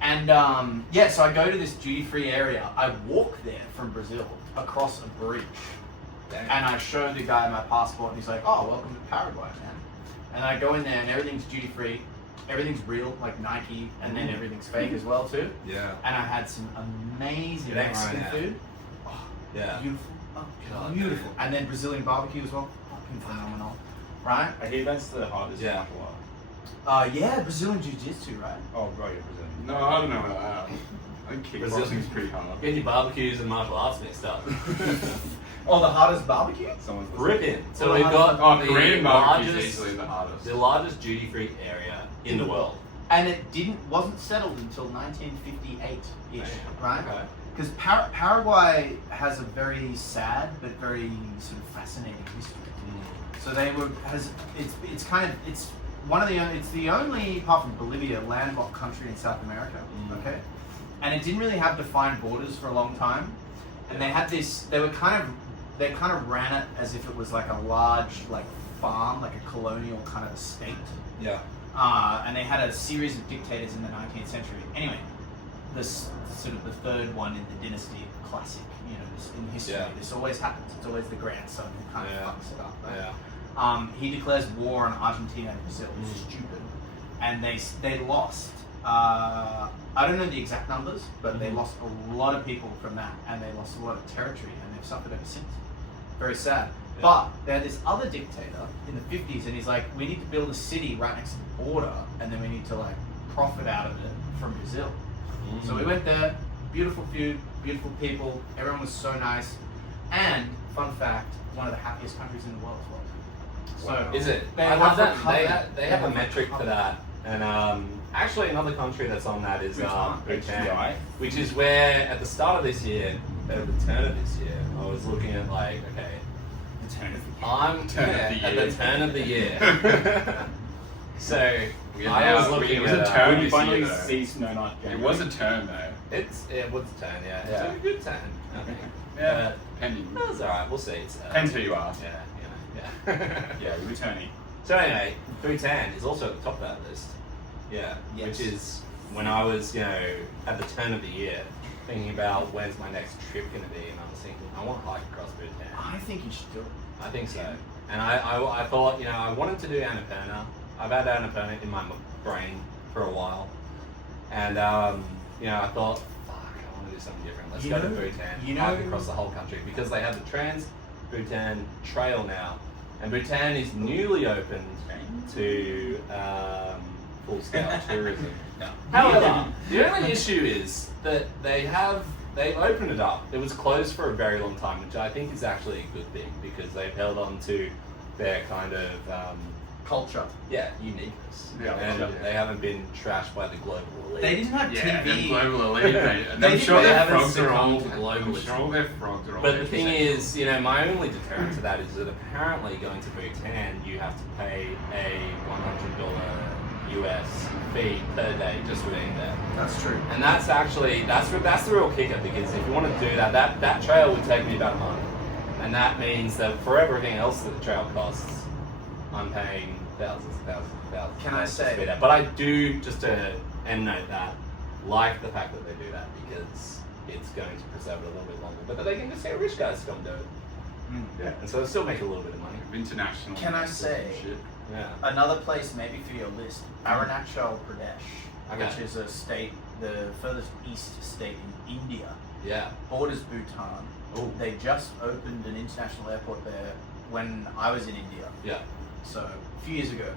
And yeah, so I go to this duty-free area. I walk there from Brazil across a bridge, and I show the guy my passport, and he's like, "Oh, welcome to Paraguay, man." And I go in there, and everything's duty-free, everything's real, like Nike, and then everything's fake as well too. Yeah. And I had some amazing It ain't Mexican right now. food. Yeah. Beautiful. Oh, God, beautiful. And then Brazilian barbecue as well. Fucking phenomenal. Right? I hear that's the hardest Yeah. martial art. Yeah, Brazilian Jiu-Jitsu, right? Oh, right, you're Brazilian. No, I don't know about that. I think Brazil- kickboxing's pretty hard. Get your barbecues and martial arts mixed up. Oh, the hardest barbecue? Someone's Rip in. So Well, we've got Oh, the Korean barbecue is largest, easily the hardest. the largest duty-free area in the world. And it wasn't settled until 1958-ish, right? Okay. Because Paraguay has a very sad but very sort of fascinating history. So they were it's one of the it's the only, apart from Bolivia, landlocked country in South America. Okay, and it didn't really have defined borders for a long time, and they had this. They kind of ran it as if it was like a large farm, like a colonial kind of estate. Yeah. And they had a series of dictators in the 19th century. Anyway, this sort of the third one in the dynasty, classic, this, in history. Yeah. This always happens. It's always the grandson who kind of Yeah. fucks it up. Right? Yeah. He declares war on Argentina and Brazil. It's stupid, and they lost. I don't know the exact numbers, but they lost a lot of people from that, and they lost a lot of territory, and they've suffered ever since. Very sad. Yeah. But they had this other dictator in the 50s, and he's like, we need to build a city right next to the border, and then we need to profit out of it from Brazil. So we went there, beautiful food, beautiful people, everyone was so nice, and fun fact, one of the happiest countries in the world as well. So Is it? They I have love that. recovered. They have a metric for that. And actually, another country that's on that is Bhutan. Bhutan, which is where at the start of this year, at the turn of this year, I was looking at okay, The turn of the I'm Turn of the at year. the turn of the year. So I was looking it was at a turn When you this finally year, though. cease no not It was a turn though. it was a turn, yeah. Yeah. It's a good turn. I think. Yeah. Pending. That was alright. We'll see. It's, Depends who you ask. Yeah, yeah. Yeah, we're returning. So anyway, Bhutan is also at the top of that list. Yeah, Yes. which is when I was, at the turn of the year, thinking about when's my next trip going to be, and I was thinking, I want to hike across Bhutan. I think you should do it. I think so. And I thought, I wanted to do Annapurna. I've had Annapurna in my brain for a while. And, I thought, fuck, I want to do something different. Let's go to Bhutan, hike across the whole country. Because they have the Trans-Bhutan Trail now. And Bhutan is newly opened to full-scale tourism. However, the only issue is that they have they opened it up. It was closed for a very long time, which I think is actually a good thing because they've held on to their kind of Culture. uniqueness, Yeah, and yeah. they haven't been trashed by the global elite. They didn't have Yeah, TV. the global elite. And They I'm sure didn't their have frogs are all. succumbed to I'm globalism. sure all their frogs are all. But the thing heterosexual. is, my only deterrent to that is that apparently going to Bhutan, you have to pay a $100 US fee per day just for being there. That's true. And that's actually that's the real kicker because if you want to do that trail would take me about a month, and that means that for everything else that the trail costs, I'm paying thousands. Can I just to say- be there. But I do just to end note that like the fact that they do that because it's going to preserve it a little bit longer, but that they can just say rich guys come do it, Yeah. and so they still make a little bit of money. International. Can I investors say- and shit. Yeah. Another place maybe for your list, Arunachal Pradesh, Okay. which is a state, the furthest east state in India, Yeah. borders Bhutan. Oh. They just opened an international airport there when I was in India, Yeah. so a few years ago.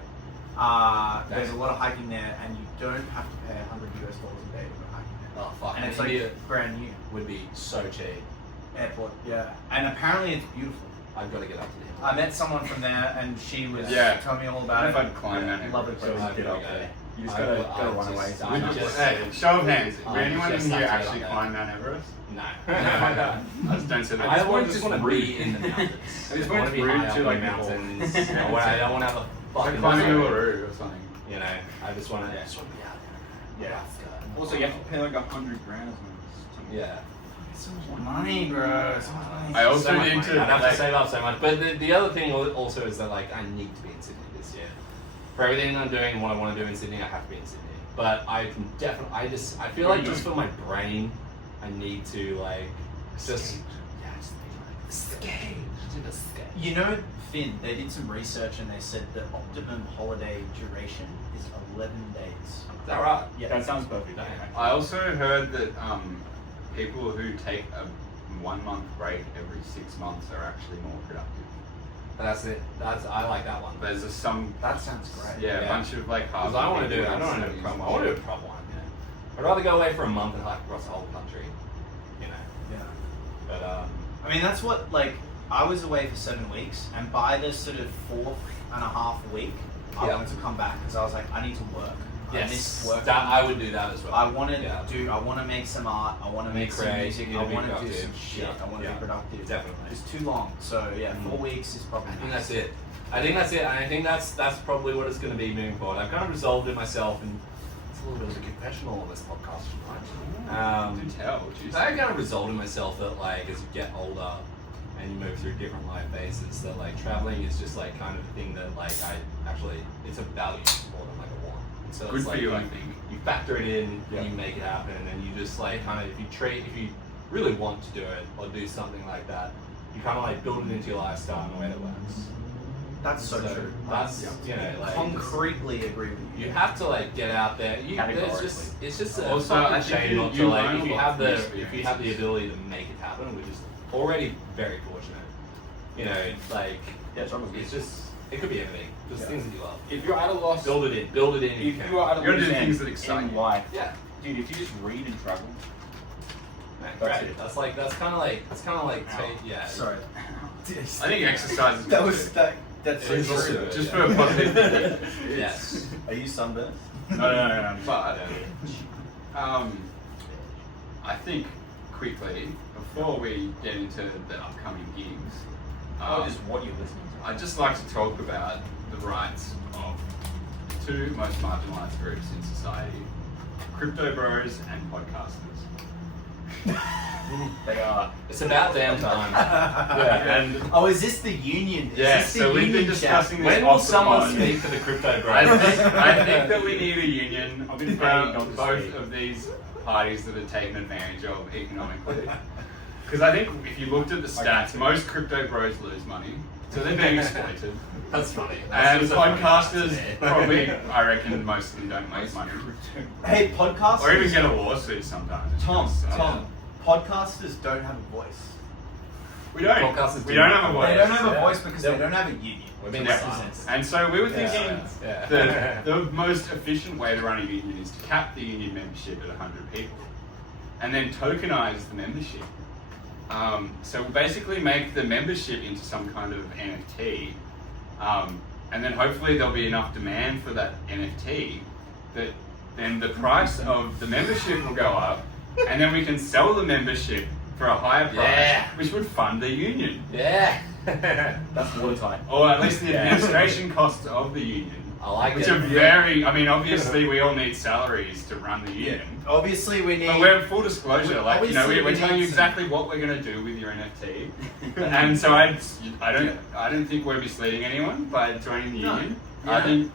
There's a lot of hiking there, and you don't have to pay $100 US a day to go hiking there. Oh fuck. And it's India like brand new would be so cheap. airport, yeah. And apparently it's beautiful. I've got to get up to the I met someone from there, and she was Yeah. telling me all I about don't know it. if I'd climb that hill. Lovely So place. you get up there. You just gotta run away. Hey, show of hands. Would I anyone in just here have to actually get up climb Mount Everest? No. I just don't say that. I want just want to be in the mountains. I just I want want to be rude high up to, in like, the people. mountains. I don't want to have a Like fucking climbing mustache. Uluru or something. I just want to. Yeah. Just want to be out there. Yeah. Also, you have to pay like $100 or something. Yeah. So much money, bro. So much money. I also So much need money. to. I'd have like- to save up so much. But the other thing also is that like I need to be in Sydney this year. For everything I'm doing and what I want to do in Sydney, I have to be in Sydney. But I can definitely. I feel like just for my brain, I need to like just. Yeah, just escape. Just escape. You know, Finn, they did some research and they said the optimum holiday duration is 11 days. Is that right? Yeah. That sounds perfect. Dang. I also heard that people who take a 1 month break every 6 months are actually more productive. That's it. I like that one. There's some, That sounds great. yeah, Yeah. a bunch of like Because Harvard I want to do. people I don't want to do a studies prop. and I want to do a shit. prop one. I'd rather go away for a month and hike across the whole country. Yeah. But I mean, that's what, like, I was away for 7 weeks, and by the sort of 4.5 week, I Yeah. wanted to come back because I was like, I need to work. I miss yes, work. that, I would do that as well. I want to Yeah. I want to make some art. I want to make some create, music. you I to be want to do productive. some shit. Yeah. I want to Yeah. be productive. Definitely. It's too long. So yeah, 4 Mm. weeks is probably. I think that's it. I think that's it. And I think that's probably what it's going to be moving forward. I've kind of resolved it myself, and it's a little bit of a confessional on this podcast tonight. Do tell. Jeez. I kind of resolved in myself that like as you get older and you move through different life phases, that like traveling is just like kind of a thing that like it's a value more than like a want. And so Good it's for like you, I think. you factor it in, Yeah. you make it happen, and you just like kind of if you really want to do it or do something like that, you kind of like build it into your lifestyle in a way that works. That's so true. That's you know like Concretely agree with you. you have to like get out there. Categorically. It's just a Also, fucking I think shame not to you like learn if a you lot have from the if you have the experiences. ability to make it happen, which is already very fortunate. You know, like Yeah, it's almost it's just it could be anything. Just Yeah. things that you love. If you're at a loss, Build it in if you if can. you are at a You gotta do loose things end that excite in you. life, Yeah, dude, if you just read and travel, man, That's great. it. That's kind of like Ow. yeah. Sorry. I think exercise is That good was too. that. That's It so is also true. good. Just for a positive thinking. Yes. Are you sunburnt? No. But I think quickly before we get into the upcoming gigs, or just what you're listening to. I'd just like to talk about the rights of the two most marginalised groups in society: crypto bros and podcasters. They are. It's about damn time. Yeah, and Oh, is this the union? Is yeah, this the so we've been union discussing this When will off the someone pod. speak for the crypto bros? I think that we need a union I've been for paying not to both speak. of these parties that are taken advantage of economically. Because I think if you looked at the stats, most crypto bros lose money, so they're being exploited. That's funny. And That's a funny podcasters fact. probably, I reckon, most of them don't make money, Hey, podcasters. or even get a lawsuit sometimes. Tom, because, Tom. Podcasters don't have a voice. we don't. Podcasters We do. don't have a voice. They don't have a Yeah. voice because Yep. they don't have a union. We've been Yeah. silenced. And so we were thinking Yeah. that the most efficient way to run a union is to cap the union membership at 100 people. and then tokenize the membership. So we'll basically make the membership into some kind of NFT, and then hopefully there'll be enough demand for that NFT that then the price of the membership will go up, and then we can sell the membership for a higher price, Yeah. which would fund the union, Yeah. That's watertight. or at least the Yeah. administration costs of the union. I like Which it. are very, I mean, obviously we all need salaries to run the union. Obviously, we need. But we're full disclosure, like, you know, Obviously we're we telling you need some- exactly what we're going to do with your NFT. And so I don't think we're misleading anyone by joining the No. union. Yeah. I think,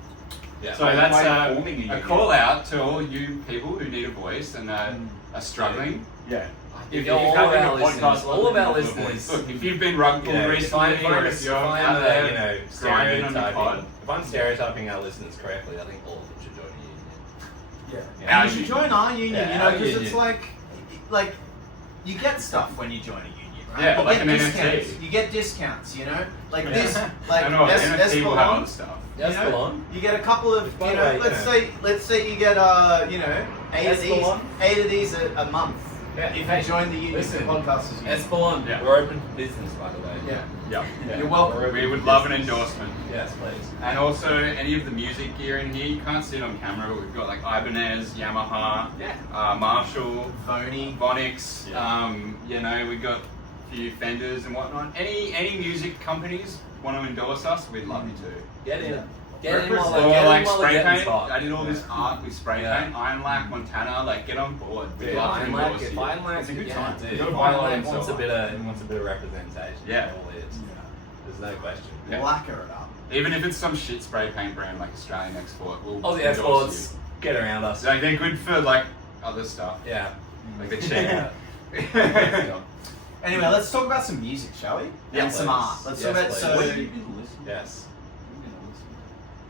Yeah. so that's By forming a a union. call out to all you people who need a voice and are struggling. Yeah. If all you're of having our a podcast, listeners, all of our listen to the listeners. voice. Look, if you've been rug pulled You know, recently, or if you're out there, you know, grinding on the pod. stereotyping, if I'm stereotyping our listeners correctly, I think all of them should join a union. And Our you should union. join our union, Yeah, you know, our because it's union. like you get stuff when you join a union, right? Yeah, you like get an discounts. NFT. You get discounts, you know, like Yeah. this, like I know, NFT will have Espelon, other stuff. Yes, you know, go on. you get a couple of, By you the know, way, let's say you get you know, eight Espelon. of these a month. Yeah, If hey, you join the union, listen, the podcasters union. Espelon, Yeah. we're open for business, by the way. Yeah. Yeah. Yeah. You're welcome. We're open We would for love an business. endorsement. Yes, please. And also any of the music gear in here, you can't see it on camera, but we've got like Ibanez, Yamaha, Marshall, Vony. Vonix, Yeah. you know, we've got a few Fenders and whatnot. Any music companies want to endorse us, we'd love you to. Get in. Yeah. Get in while Or they're like while they're spray getting paint. hot. I did all this art with spray Yeah. paint. Ironlac, Montana, like get on board. We'd Dude, love to Ironlac, endorse if you. Ironlac, It's a good yeah, time. dude. You If gotta buy one Ironlac and wants a sell bit of representation. Yeah. All it is. There's no question. Yeah. Lacquer it up. Even if it's some shit spray paint brand like Australian Export, we'll Aussie endorse exports, you. get around us. Like they're good for like other stuff. Yeah. Like the cheap. Yeah. Anyway, let's talk about some music, shall we? Yeah, and some please. art. Let's Yes, talk about please. so. What have you been listening? Yes.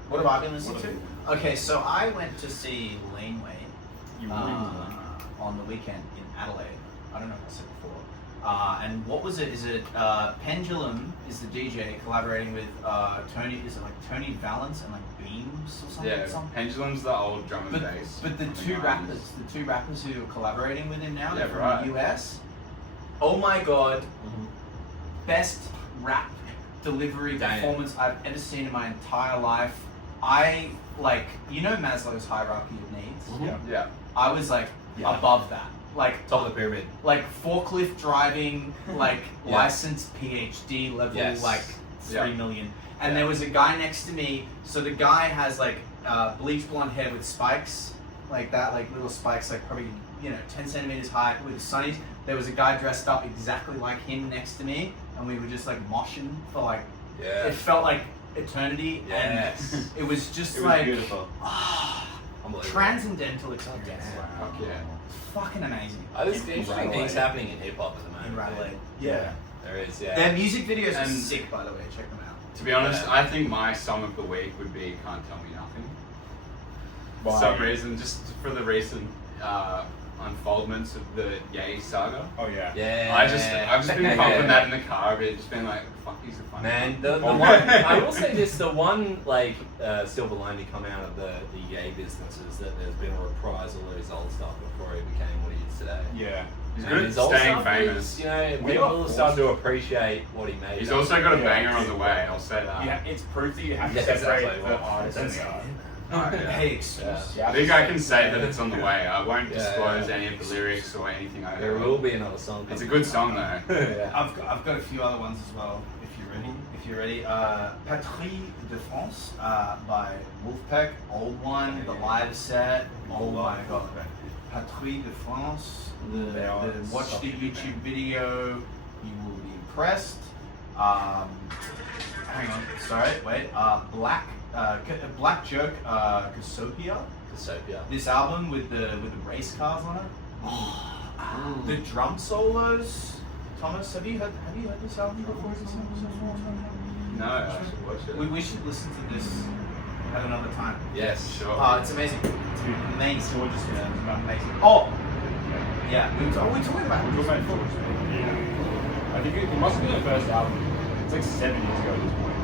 What have I been listening What to? have Okay, so I went to see Laneway You on the weekend in Adelaide. I don't know if I said before. And what was it? Is it Pendulum is the DJ collaborating with Tony? Is it like Tony Valance and like Beams or something? Yeah, Pendulum's the old drum and But, bass. but the from two 90s. rappers who are collaborating with him now, Yeah, they're from right. the US. Oh my god, best rap delivery Damn. performance I've ever seen in my entire life. I like, you know Maslow's hierarchy of needs. Yeah. Yeah. I was like Yeah. above that, like Top of the pyramid. like forklift driving, like Yeah. licensed PhD level, Yes. like Yeah. 3 million. And Yeah. there was a guy next to me. So the guy has like bleach blonde hair with spikes, like that, like little spikes, like probably 10 centimeters high with sunnies. There was a guy dressed up exactly like him next to me, and we were just like moshing for like Yeah. it felt like eternity, Yes. and it was just It was like beautiful. Unbelievable. transcendental experience. Fuck yeah. It's fucking amazing. There's In interesting things Radelaide. happening in hip hop at the moment. In Radelaide. dude. Yeah. There is, yeah. Their music videos are And- sick, by the way. Check them out. To be honest, Yeah. I think my song of the week would be "Can't Tell Me Nothing." For Why? some reason, just for the recent unfoldments of the Ye saga. Oh yeah. Yeah. I've just been pumping that in the car a bit, just been like, "Fuck, he's a funny Man, one." the Oh. one, I will say this, the one, like, silver lining come out of the Yay business is that there's been a reprisal of his old stuff before he became what he is today. Yeah. He's And good at his old staying stuff famous. is, you know, We people are start to appreciate what he made. He's also got a Yeah. banger on the way. I'll say that. Yeah, it's proof that you have to Yeah, separate exactly. the artist and the art. Oh, yeah. Hey, excuse. Yeah. I think I can say that it's on the way. I won't Yeah, disclose yeah. any of the lyrics or anything I There will be another song. It's a coming good song though. out. Yeah. I've got a few other ones as well. If you're ready. If you're ready. Patrie de France by Wolfpack. Old one. The live set. Oh my god. Patrie de France. They are Watch such the a good YouTube band. video. You will be impressed. Hang on. Sorry. Wait. Black Jerk. Casopia. Casopia. This album with the race cars on it. The drum solos. Thomas, have you heard this album before? No, I should watch it. We should listen to this at another time. Yes. Sure. It's amazing. Amazing. Gorgeous, yeah. Amazing. Oh, yeah. Are we talking about? We're talking about Forge, yeah. I think it must have been the first album. It's like 7 years ago at this point.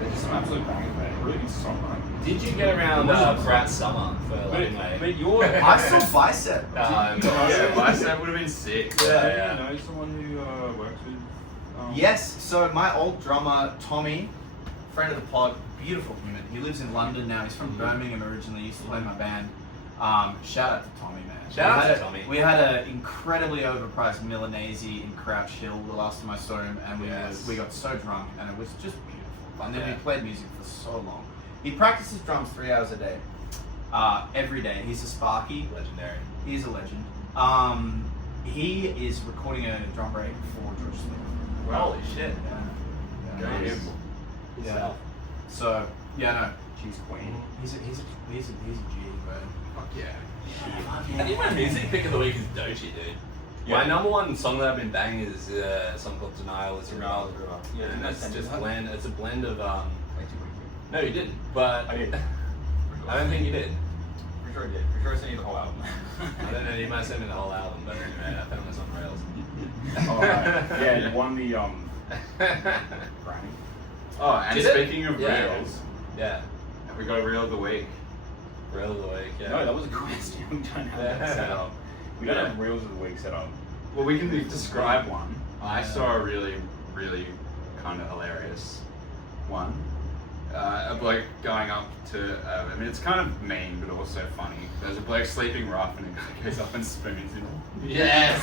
They're just some absolute bangers, man. Really good songwriting. Did you get around Brat Summer for like May? But you're. I saw Bicep. Yeah, Bicep would have been sick. Yeah. You know someone who works with. Yes, so my old drummer, Tommy, friend of the pod, beautiful human. He lives in London now. He's from Birmingham originally, used to play in my band. Shout out to Tommy, man. Shout out to Tommy. We had an incredibly overpriced Milanese in Crouch Hill the last time I saw him, and we got so drunk, and it was just beautiful. And then we played music for so long. He practices drums 3 hours a day, every day. He's a Sparky. Legendary. He's a legend. He is recording a drum break for George Smith. Holy shit. Yeah. Go him. Yeah. So no. She's queen. He's a G, bro. Fuck yeah. I think my music pick of the week is Doechii, dude. Yeah. My number one song that I've been banging is a song called Denial Is a Real. Yeah, And that's it's just that? blend. It's a blend of Way too No, you didn't. But I did. I don't think you did. For sure I did. For sure I sent you the whole album. I don't know. You might send me the whole album, but anyway, I found this on Rails. Yeah, you won the Grammy. Oh, and Did it? speaking of Yeah. reels, Yeah. we got a reel of the week. Reel of the week. Yeah. No, that was a question. We don't have that set up. We don't have reels of the week set up. Well, we can describe one. I Yeah. saw a really, really kind of hilarious one. A bloke going up to, I mean, it's kind of mean, but also funny. There's a bloke sleeping rough, and a guy goes up and spoons him. Yes.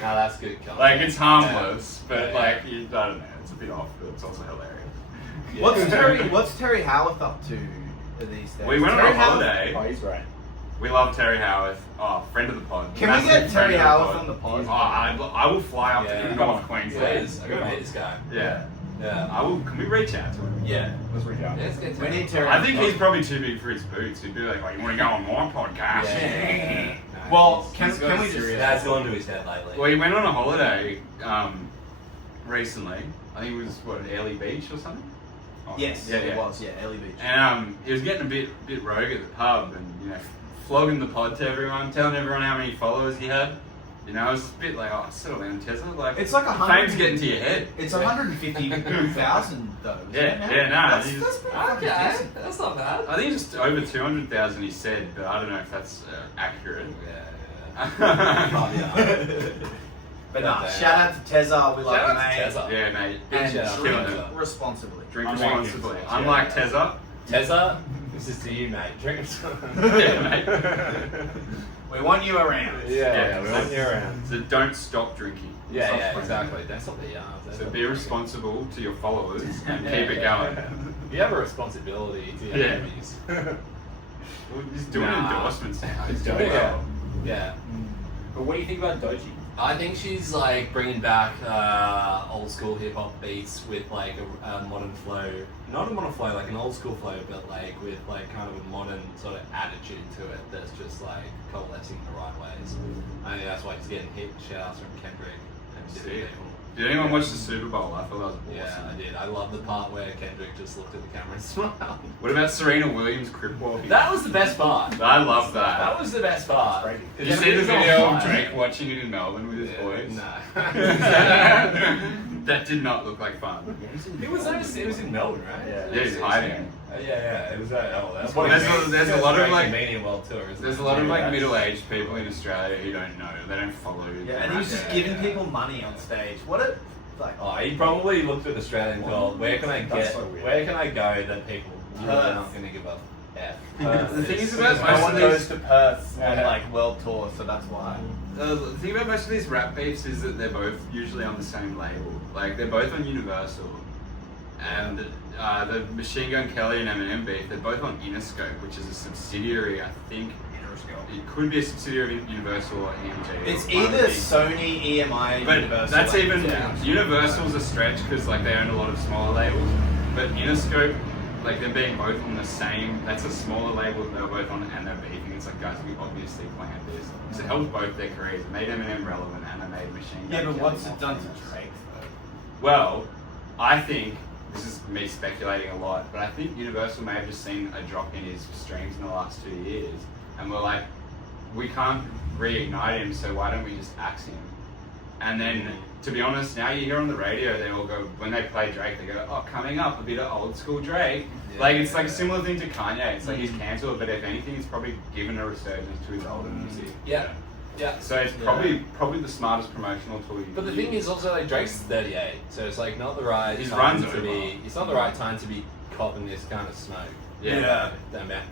No, that's good. Content. Like, it's harmless, but Yeah. like, I don't know, it's a bit off, but it's also hilarious. Yeah. What's Terry Howarth up to these days? We went on Terry a Howarth- holiday. Oh, he's right. We love Terry Howarth. Oh, friend of the pod. Can we Massive get friend Terry of the Howarth pod. on the pod? Oh, I will fly up Yeah. to North Queensland. Please, I gotta meet this guy. Yeah. Yeah. I will. Can we reach out to him? Yeah. Let's reach out. Yeah, let's get to We it. need Terry. I think he's probably too big for his boots. He'd be like, "Oh, you want to go on my podcast?" Yeah. No, Well, he's- can he's got we a just- serious- That's gone to his head lately. Well, he went on a holiday recently. I think it was what, Airlie Beach or something. Oh, Yes, Yeah, it yeah. was. Yeah, Ellie Beach. And he was getting a bit rogue at the pub, and flogging the pod to everyone, telling everyone how many followers he had. I was a bit like, oh, settle down, Tesla. Like, It's like fame's getting to your head. It's 152,000 though. isn't Yeah, it now? yeah, no, That's he's- pretty fucking Okay, decent. that's not bad. I think just over 200,000 he said, but I don't know if that's accurate. But nah, Damn. shout out to Tezza. We love Shout you, out to mate. Tezza. Yeah, mate. And Shout out to drink Tezza. responsibly. Drink Unlike responsibly. him. Unlike Yeah. Tezza. Tezza, this is to you, mate. Drink Yeah, mate. We want you around. Yeah, we want you around. So don't stop drinking. Yeah, Stop yeah, drinking. exactly. That's not the So be responsible to your followers and keep it going. You have a responsibility to your Yeah. enemies. Well, he's doing Nah. endorsements now. He's doing doing well. well. Yeah. But what do you think about Doechii? I think she's like bringing back old school hip hop beats with like a modern flow, not a modern flow, like an old school flow, but like with like kind of a modern sort of attitude to it that's just like coalescing the right ways. I think that's why she's getting hit. Shout outs from Kendrick and different Sick. people. Did anyone watch the Super Bowl? I thought that was awesome. Yeah, I did. I love the part where Kendrick just looked at the camera and smiled. What about Serena Williams crip walking? That was the best part. I love that. That was the best part. Crazy. Did you see the video of Drake watching it in Melbourne with his boys? No. That did not look like fun. It was in Melbourne, right? Yeah. Yeah, he's hiding. Yeah. It was that's There's what a lot of like Canadian World Tour. Isn't there's it? a lot of like middle-aged people in Australia who don't know. They don't follow. Yeah, and he was just giving people money on stage. What a like. Oh, he probably looked at Australia and thought, where can I That's get? so weird. Where can I go that people Perth. are not going to give a F? The thing is about No most one of goes these, to Perth on Yeah. like world tour, so that's why. the thing about most of these rap beefs is that they're both usually on the same label. Like they're both on Universal, and the Machine Gun Kelly and Eminem beef, they're both on Interscope, which is a subsidiary, I think. It could be a subsidiary of Universal or EMG. It's or one of either these. Sony, EMI, But Universal. that's like, even yeah. Universal's a stretch because like they own a lot of smaller labels. But Interscope, like they're being both on the same. That's a smaller label that they're both on, and they're beefing. It's like guys, we obviously planned this. So it helped both their careers. It made Eminem relevant, and it made Machine Gun Yeah, but Kelly what's more it done famous. to Drake though? Well, I think this is me speculating a lot, but I think Universal may have just seen a drop in his streams in the last 2 years, and we're like, we can't reignite him, so why don't we just axe him? And then, to be honest, now you hear on the radio, they all go, when they play Drake, they go, oh, coming up, a bit of old school Drake. Yeah, Like, it's like a yeah. similar thing to Kanye. It's like he's cancelled, but if anything, it's probably given a resurgence to his older music. Yeah. Yeah. So it's probably the smartest promotional tool you But the can thing use. is also like Drake's 38, so it's like not the right His time run's to over. be. It's not the right time to be copping this kind of smoke. Yeah.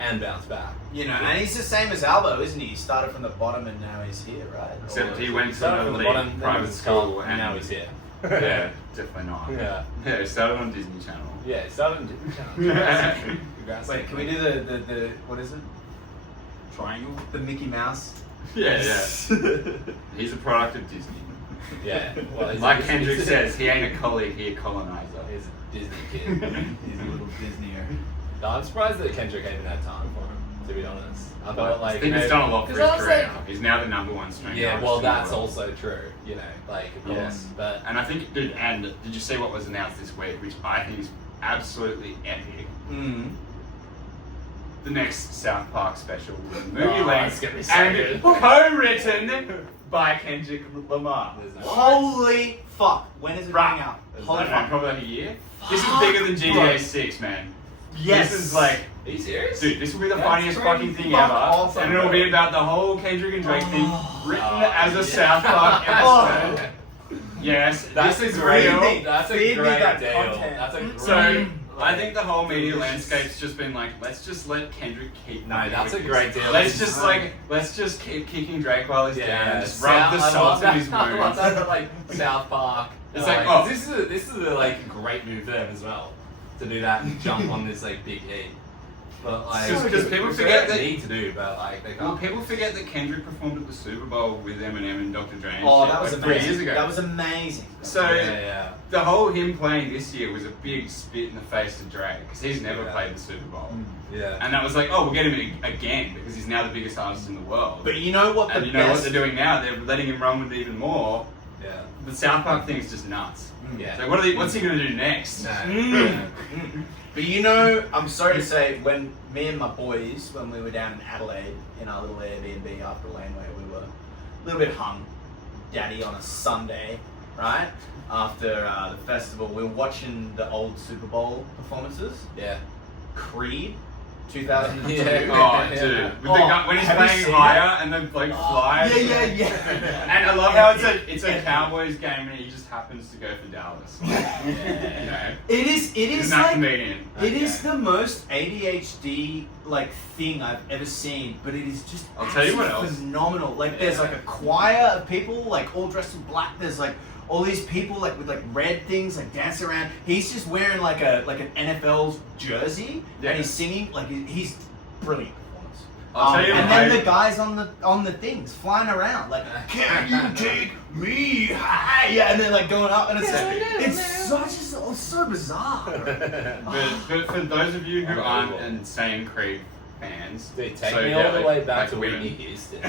And bounce back. You know, and he's the same as Albo, isn't he? He started from the bottom and now he's here, right? Except he went to Started an from the elite bottom, then private was school skull, and now he's here. Yeah, definitely not. Yeah. Yeah, he started on Disney Channel. Yeah, it started in different channels. Congrats. Wait, can we do the what is it? Triangle. The Mickey Mouse? Yeah, yeah. He's a product of Disney. Yeah. Well, he's Like a- Kendrick he's a- says, he ain't a colleague, he a colonizer. He's a Disney kid. He's a little Disneyer. No, I'm surprised that Kendrick even had time for him, to be honest. I thought I like think he's maybe- done a lot for 'cause his I was career. like- He's now the #1 streaming Yeah, artist well, in the that's world. also true. You know, like of Yeah. course, but And I think, dude, and did you see what was announced this week, which I think is absolutely epic? Mm. The next South Park special with movie Oh, length it's gonna be so and good. co-written by Kendrick Lamar. there's no Holy fuck! When is it coming out? I Holy don't know, fuck! probably like a year. This is bigger than GTA 6, man. Yes. This is like, Are you serious? dude, this will be the That's funniest crazy. fucking thing Fuck ever. off, And it'll bro. be about the whole Kendrick and Drake thing, written Oh, as a yeah. South Park episode. Yes, That's this a is great. real. That's a Feed me great that deal. content. That's a great. So, I think the whole media landscape's just been like, let's just let Kendrick keep. No, running that's with a this. great deal. Let's just keep kicking Drake while he's down and just rub South- the I love salt in that- his I love wounds. that, but, like South Park. It's like, oh. this is a like great move for them as well to do that and jump on this like big hit. But like, Because people it's forget what that. they need to do, but like they Well, can't. people forget that Kendrick performed at the Super Bowl with Eminem and Dr. Dre. And Oh, shit, that was like, amazing. 3 years ago. That was amazing. So yeah. the whole him playing this year was a big spit in the face to Drake because he's never Yeah. played the Super Bowl. Yeah. And that was like, oh, we'll get him again because he's now the biggest artist in the world. But you know what? and The you know what best. they're doing now? They're letting him run with it even more. Yeah. The South Park thing is just nuts. Yeah. So what's he gonna do next? No. Mm. But you know, I'm sorry to say, when me and my boys, when we were down in Adelaide in our little Airbnb after Laneway, we were a little bit hung, daddy, on a Sunday, right? After the festival, we were watching the old Super Bowl performances. Yeah. Creed, 2002. Yeah. Oh, dude. With the gun, when he's have you playing seen higher and then like flies. Yeah. And I love how it's a Cowboys game and he just happens to go for Dallas. Like, you know, It is isn't that like convenient? it is the most ADHD like thing I've ever seen, but it is just I'll tell you what absolutely else. phenomenal. Like there's like a choir of people like all dressed in black. There's like all these people like with like red things like dancing around. He's just wearing like an NFL jersey Yeah. and he's singing like he's brilliant performance. I'll tell you and what, then I- the guys on the things flying around like, can you take me high? Yeah, and then like going up and it's so bizarre. But for those of you who aren't insane Creed fans, Dude, take so me yeah, all the way back like to women. Whitney Houston.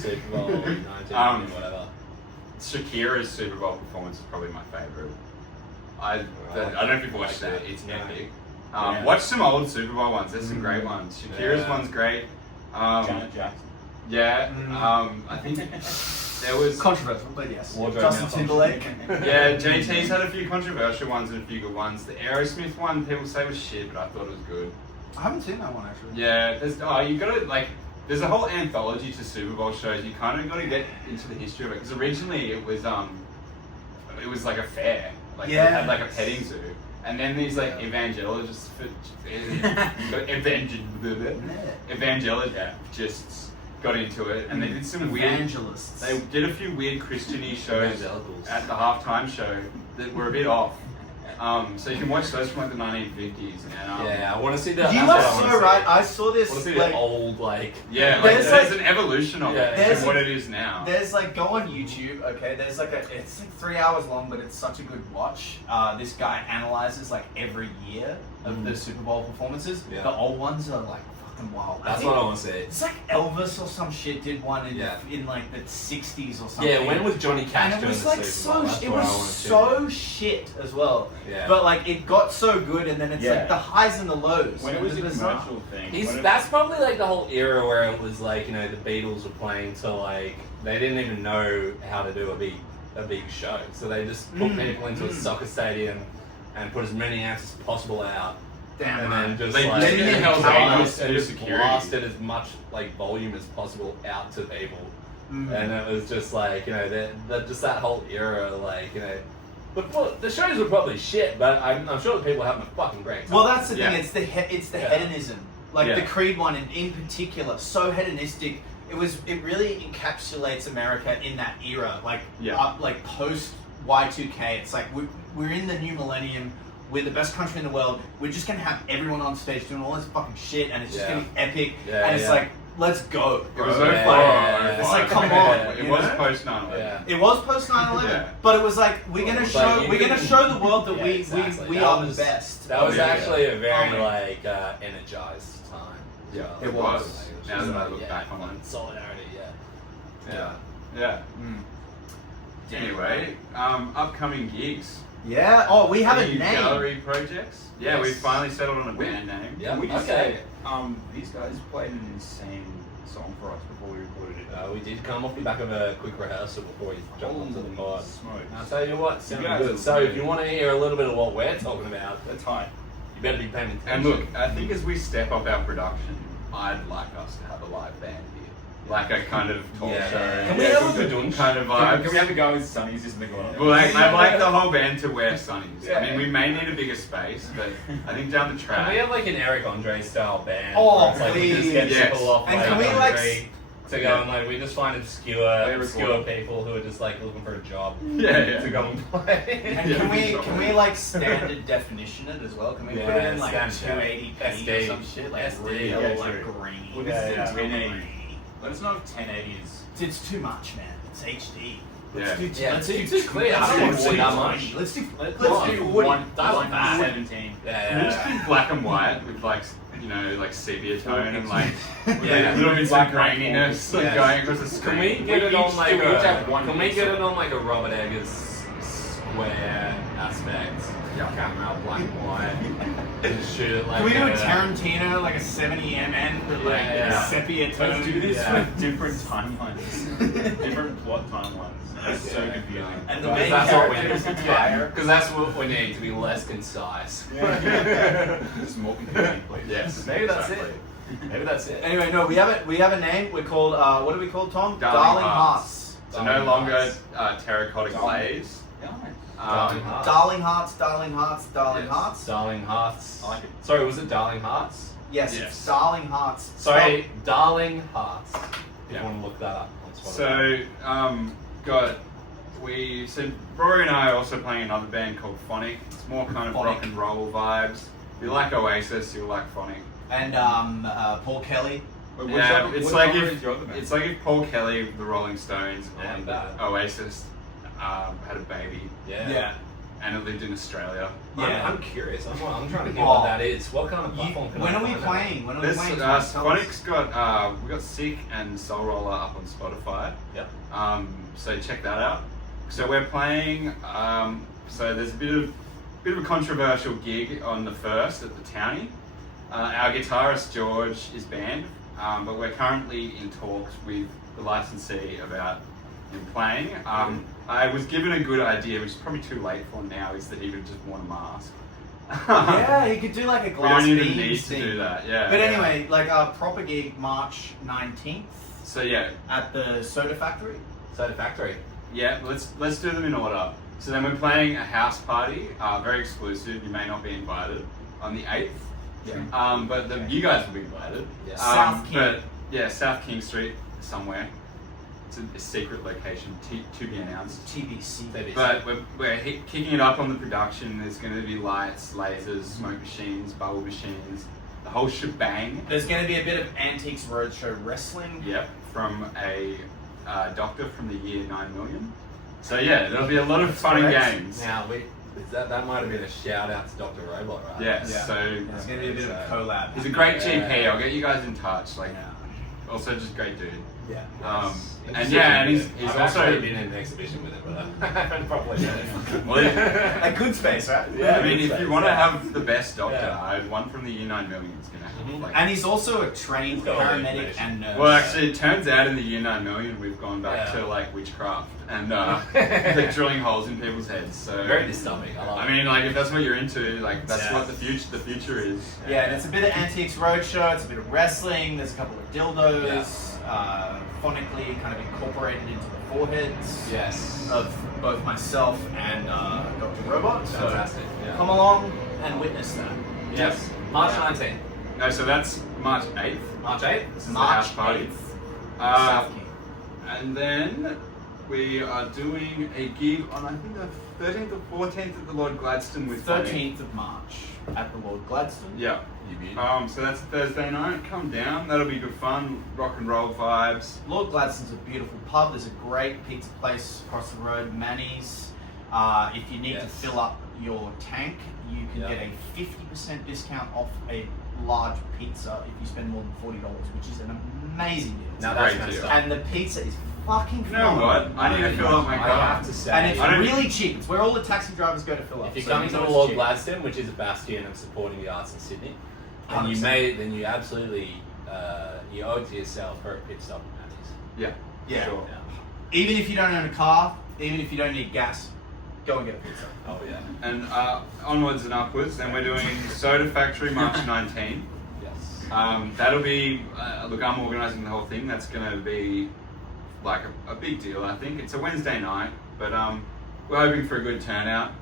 Super Bowl 19, whatever. Shakira's Super Bowl performance is probably my favorite. I don't know if you've watched Like it. that. It's No. epic. Yeah. Watch some old Super Bowl ones. There's some great ones. Shakira's Yeah. one's great. Janet Jackson. Yeah. Mm. I think there was. Controversial, but yes. Wardrobe Justin malfunction. Timberlake. Yeah, JT's had a few controversial ones and a few good ones. The Aerosmith one, people say was shit, but I thought it was good. I haven't seen that one actually. Yeah, you gotta like. There's a whole anthology to Super Bowl shows. You kind of got to get into the history of it because originally it was like a fair, like they Yeah. had like a petting zoo, and then these like evangelists, evangelists got into it, and they did some weird. Evangelists. They did a few weird Christian-y shows Evangelicals. at the halftime show that were a bit off. So you can watch those from like the 1950s. And, Yeah, I want to see the. You that's are what I wanna so see. right. I saw I want to this see like the old like. Yeah, like, There's, there's like- an evolution of Yeah, it there's to what it is now. there's like go on YouTube. Okay, there's like it's like 3 hours long, but it's such a good watch. This guy analyzes like every year of the Super Bowl performances. Yeah. The old ones are like fucking fucking wild. That's think what I want to see. It's like Elvis or some shit did one in Yeah. in like the 60s or something. Yeah, when was Johnny Cash and it doing was the like Super Bowl? so That's it what I was wanna see. so shit as well. Yeah. But like it got so good, and then it's Yeah. like the highs and the lows. When it was a bizarre. commercial thing. He's, when it- that's probably like the whole era where it was like, you know, the Beatles were playing to like, they didn't even know how to do a big show. So they just put people into a soccer stadium and put as many acts as possible out. Damn and right. then just They like did it in Hell's Angels and to just security. blasted as much like volume as possible out to people. Mm. And it was just like, you know, just that whole era, like, you know, the shows were probably shit, but I'm sure that people are having a fucking great time. Well, that's the Yeah. thing. It's the Yeah. hedonism. Like Yeah. the Creed one, in particular, so hedonistic. It really encapsulates America in that era, like Yeah. like post Y2K. It's like we're in the new millennium. We're the best country in the world. We're just gonna have everyone on stage doing all this fucking shit, and it's just Yeah. gonna be epic. Yeah, and it's yeah. like, let's go. It was bro. 04, Yeah. It's like, come on, Yeah. It you was know? post 9/11. Yeah. It was post 9/11, Yeah. but it was like we're gonna But show you we're gonna didn't- show the world that Yeah, we exactly. That are was- the best. That was Yeah. actually a very Oh, like energized time. Yeah, Well, it was. Like, Now just that I like, look yeah, back on fucking it. solidarity, yeah. Yeah. Mm. Anyway, upcoming gigs. Yeah. Oh, we have a Any name. gallery projects. Yeah, we Yes. finally settled on a band name. Yeah. we just Okay. say, these guys played an insane song for us before we recorded it. We did come off the back of a quick rehearsal before we jumped onto the Holy pod. smokes. I'll tell you what, sounded guys good. are So if really- you want to hear a little bit of what we're talking about, That's high. you better be paying attention. And look, I think as we step up our production, I'd like us to have a live band here. Like a kind of talk Yeah. show. Can we have a badunch? kind of Can vibes. we have the guy with Sunnies just in the corner? Well, I'd like the whole band to wear sunnies. Yeah. I mean, we may need a bigger space, but I think down the Can track. we have like an Eric Andre style band? Oh, where it's like we just get please. people off And like can we, Andre like, to go and like we just find obscure record. people who are just like looking for a job Yeah. to go and play. And Yeah, can we like standard definition it as well? Can we put it in like Yeah, 280p or SD. some shit like SD. real Yeah, like true. green? Well, Yeah, this is yeah. 1080. Let us know if 1080 is. It's too much, man. It's HD. Let's Yeah. do Yeah, let's too- do too clear. I don't want want to see that much. Let's do Let's let's do do 1 Doesn't matter. 17. Yeah, Can we just yeah. do black and white with like, you know, like sepia tone and like Yeah. little bits of Black and white graininess like Yeah. going across the screen. Can we get it each- on like we each have one can we piece get of it on like a Robert Eggers square aspect? Yeah. Camera, black and white. And shoot it like Can we do a a- Tarantino like a 70 mm with like Yeah, yeah. sepia tone? Let's do this Yeah. with different timelines. Different plot timelines. It's so Yeah. confusing. And the Because main that's what we character need. is Yeah, because that's what we need to be less concise. Just more confusing, please. Yes, maybe that's it. Maybe that's it. Anyway, no, we have a name. We're called what are we called, Tom? Darling Hearts. So no longer terracotta glaze. Darling Hearts. Darling Hearts, Darling Hearts, Darling Yes. Hearts. Darling Hearts. I like it. Sorry, was it Darling Hearts? Yes, Yes. it's Darling Hearts. Sorry, Darling Hearts. If Yeah. you want to look that up on Spotify. So, so Rory and I are also playing another band called Phonic. It's more kind of Phonic. rock and roll vibes. If you like Oasis, you'll like Phonic. And Paul Kelly. Wait, Yeah, what it's like genre if is your other band? it's like if Paul Kelly, the Rolling Stones, Yeah, and bad. Oasis had a baby Yeah. and it lived in Australia. Yeah. I'm curious. I'm trying to hear Oh. what that is. What kind of platform can When I are we find that? playing? When are we This playing? Tell us. Phonic's got we got Sick and Soul Roller up on Spotify. Yep. So check that out. So we're playing. So there's a bit of a controversial gig on the 1st at the Townie. Our guitarist George is banned, but we're currently in talks with the licensee about him playing. I was given a good idea, which is probably too late for now, is that he would just want a mask. Yeah, he could do like a We glass don't even beams need to thing. do that. Yeah. But yeah. anyway, like our proper gig, March 19th So yeah, at the Soda Factory. Soda Factory. yeah. Let's do them in order. So then we're playing a house party, very exclusive. You may not be invited on the 8th. Yeah. But you guys will be invited. Yeah. South King. But yeah, South King Street somewhere. It's a secret location to be announced. TBC. But we're kicking it up on the production. There's going to be lights, lasers, smoke machines, bubble machines, the whole shebang. There's going to be a bit of Antiques Roadshow wrestling. Yep, from a doctor from the year 9 million. So yeah, there'll be a lot of fun and correct. games. Now That might have been a shout out to Dr. Robot, right? Yes. Yeah. So It's going to be a bit of a collab. he's a great Yeah. GP. I'll get you guys in touch. Like, Yeah. also just great dude. Yeah. And he's I've also actually been in an exhibition with him, but I haven't probably met him. Well, yeah. A good space, right? Yeah. I mean, if you want to have the best doctor, Yeah. one from the year 9 million is gonna have. Like, And he's also a trained He's got all the paramedic information. and nurse. well, actually, it turns out in the year 9 million we've gone back Yeah. to like witchcraft and like drilling holes in people's heads. So Very disturbing. I like I mean, like if that's what you're into, like that's Yeah. what the future is. Yeah, and it's a bit of Antiques Roadshow, it's a bit of wrestling, there's a couple of dildos, phonically kind of incorporated into the foreheads Yes. of both myself and Dr. Robot. So Fantastic. Yeah. come along and witness that. Yes. March 19th. No, so that's March 8th. March 8th. This is the March house party. 8th. Uh, South King. And then we are doing a gig on I think the 13th or 14th at the Lord Gladstone with Funny. 13th of March at the Lord Gladstone. Yeah. You mean? So that's a Thursday night. Come down. That'll be good fun. Rock and roll vibes. Lord Gladstone's a beautiful pub. There's a great pizza place across the road, Manny's. If you need to Yes. fill up your tank, you can Yeah. get a 50% discount off a large pizza if you spend more than $40, which is an amazing deal. Now that's great messed deal. up. And the pizza is fucking You know what? phenomenal. I need to fill up my I car. have to say, And it's I don't- really cheap. It's where all the taxi drivers go to fill up. if you're So coming you to know the it's Lord cheap. Gladstone, which is a bastion of supporting the arts in Sydney, then 100%. then you absolutely you owe it to yourself for a pit stop at Maddie's. Yeah. Yeah. Sure. Even if you don't own a car, even if you don't need gas, go and get a pizza. Oh yeah. And onwards and upwards. Then we're doing Soda Factory March 19th. Yes. That'll be, look, I'm organising the whole thing. That's going to be like a big deal, I think. It's a Wednesday night, but we're hoping for a good turnout.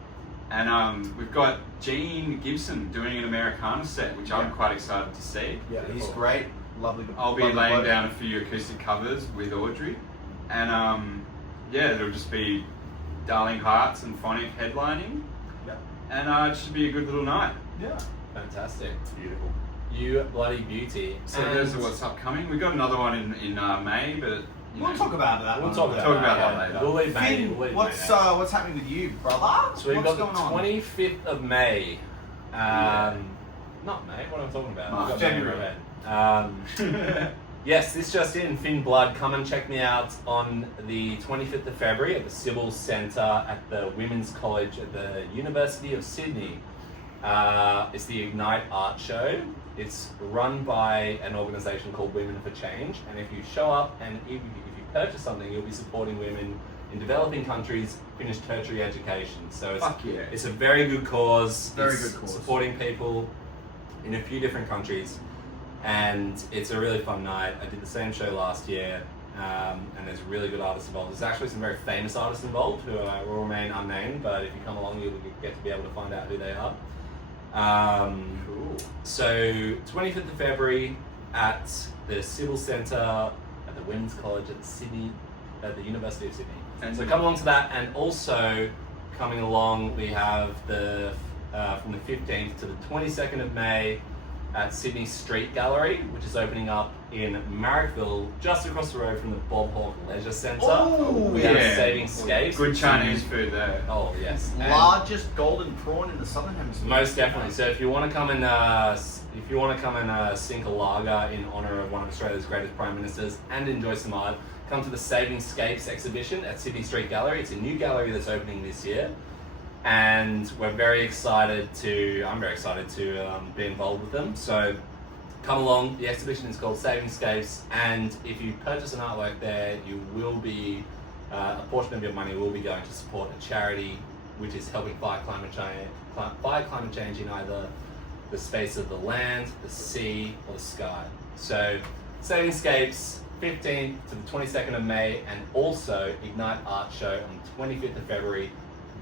And we've got Gene Gibson doing an Americana set, which I'm quite excited to see. Yeah, he's great. Lovely. I'll be lovely laying bloke. down a few acoustic covers with Audrey. And yeah, it'll just be Darling Hearts and Phonic headlining. Yeah. And it should be a good little night. Yeah. Fantastic. It's beautiful. You bloody beauty. So And those are what's upcoming. We've got another one in May, but you We'll know. talk about that. We'll one. talk about Talk about that that later. later. We'll leave May. Finn, We'll leave what's May. what's happening with you, brother? So we've what's got the going on? 25th of May. Not May, what am I talking about? March. I've got May red. Yes, this just in, Finn Blood, come and check me out on the 25th of February at the Civil Centre at the Women's College at the University of Sydney. It's the Ignite Art Show. It's run by an organisation called Women for Change, and if you show up and if you purchase something, you'll be supporting women in developing countries finish tertiary education. So it's, Fuck yeah. it's a very good cause. Very It's good cause. Supporting people in a few different countries, and it's a really fun night. I did the same show last year, and there's really good artists involved. There's actually some very famous artists involved who will remain unnamed, but if you come along, you'll get to be able to find out who they are. Cool. So 25th of February at the Civil Centre at the Women's College at Sydney, at the University of Sydney. And So come along to that, and also coming along we have the from the 15th to the 22nd of May at Sydney Street Gallery, which is opening up in Marrickville, just across the road from the Bob Hawke Leisure Centre. Oh, we have Saving Scapes. Good Chinese food there. Oh yes. And Largest golden prawn in the southern hemisphere. most definitely. So if you want to come and sink a lager in honour of one of Australia's greatest prime ministers and enjoy some art, come to the Saving Scapes exhibition at Sydney Street Gallery. It's a new gallery that's opening this year, and we're very excited to. I'm very excited to be involved with them. So come along. The exhibition is called Saving Scapes, and if you purchase an artwork there, you will be a portion of your money will be going to support a charity which is helping fight climate change in either the space of the land, the sea, or the sky. So, Saving Scapes, 15th to the 22nd of May, and also Ignite Art Show on the 25th of February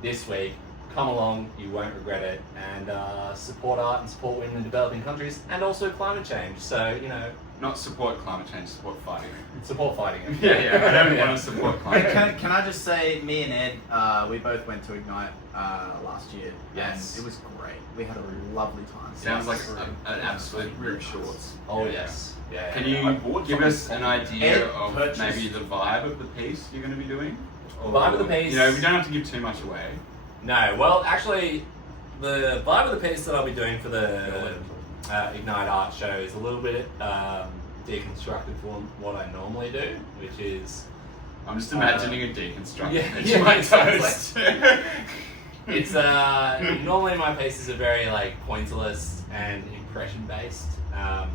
this week. Come along, you won't regret it, and support art and support women in developing countries, and also climate change. So, you know, Not support climate change, support fighting it. support fighting it. Yeah, I don't want to support climate Hey, change. can I just say, me and Ed, we both went to Ignite last year. Yes. And it was great. We had a lovely time. Sounds like an absolute group shorts. Oh, yes. Yeah. Can I you bought give us an idea Ed of purchased- maybe the vibe of the piece you're going to be doing? Vibe of the piece. You know, we don't have to give too much away. No, well, actually, the vibe of the piece that I'll be doing for the Ignite Art Show is a little bit deconstructed from what I normally do, which is I'm just imagining a deconstruction. yeah, my it sounds toast. it's normally my pieces are very like pointillist and impression based.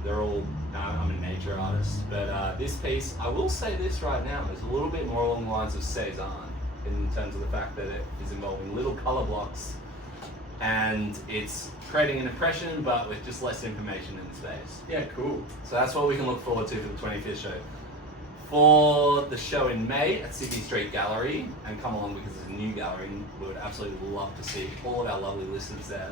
They're all I'm a nature artist, but this piece, I will say this right now, is a little bit more along the lines of Cezanne in terms of the fact that it is involving little color blocks and it's creating an impression but with just less information in the space. Yeah, cool. So that's what we can look forward to for the 25th show. For the show in May at Sydney Street Gallery, and come along because it's a new gallery and we would absolutely love to see all of our lovely listeners there.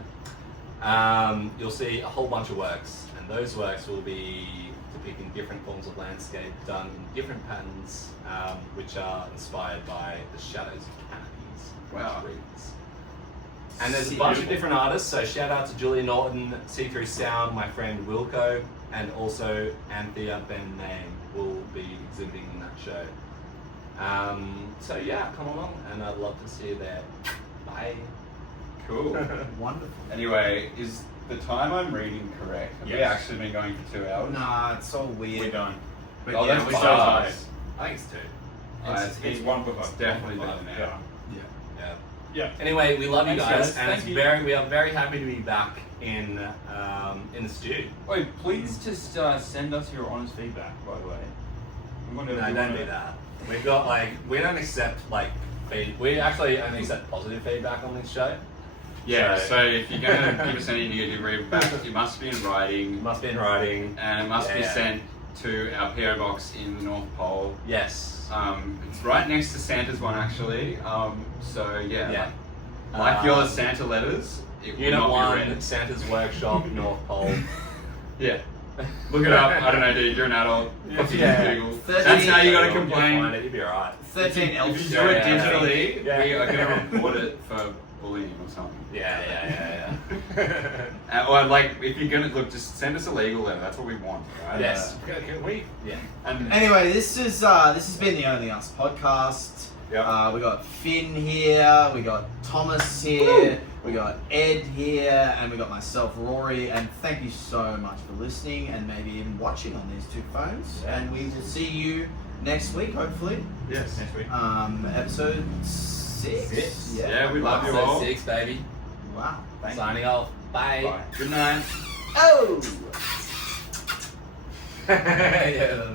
You'll see a whole bunch of works, and those works will be depicting different forms of landscape done in different patterns, which are inspired by the shadows of canopies. Wow. Trees. And there's a bunch of different artists, so shout out to Julia Norton, See Through Sound, my friend Wilco, and also Anthea Ben Name will be exhibiting in that show. So yeah, come along, and I'd love to see you there. Bye. Cool. Wonderful. Anyway, is the time I'm reading correct? Have we Yes. actually been going for 2 hours? Nah, it's all weird. We're done. But Oh, yeah, that's we fine. should- Nice. I think it's two. It's one for It's both. definitely One for better both. now. Yeah. Yeah. Yeah. Anyway, we love you Thanks, guys, guys. and Thank it's you. we are very happy to be back in the studio. Wait, please just send us your honest feedback, by the way. We want to, No, don't do that. We've got we don't accept we actually only accept positive feedback on this show. Yeah, So- so if you're going to give us any negative feedback, it must be in It writing, must be in writing. and it must be Yeah. sent to our PO box in the North Pole. Yes. It's right next to Santa's one, actually. So yeah, Yeah. like your Santa letters, it will Unit not be 1, read. Santa's Workshop, North Pole. Yeah, look it up. I don't know, dude. You're an adult. Yeah. Google. 13 That's how you got to You'll find complain. it, you'll be alright. 13 If elves. you do it Yeah. digitally, Yeah. we are going to report it for bullying or something. Yeah. Or like, if you're gonna look, just send us a legal letter. That's what we want, right? Yes. Can we? Yeah. And Anyway, this has been the Only Us podcast. yeah. We got Finn here, we got Thomas here, we got Ed here, and we got myself, Rory. And thank you so much for listening and maybe even watching on these two phones. And we will see you next week, hopefully. yes. Next week. Episode 6. Yeah, we love you all. Episode 6, baby. Wow. Thank you. Signing off. Bye. Bye. Good night. Oh! Yeah,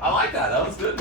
I like that. That was good.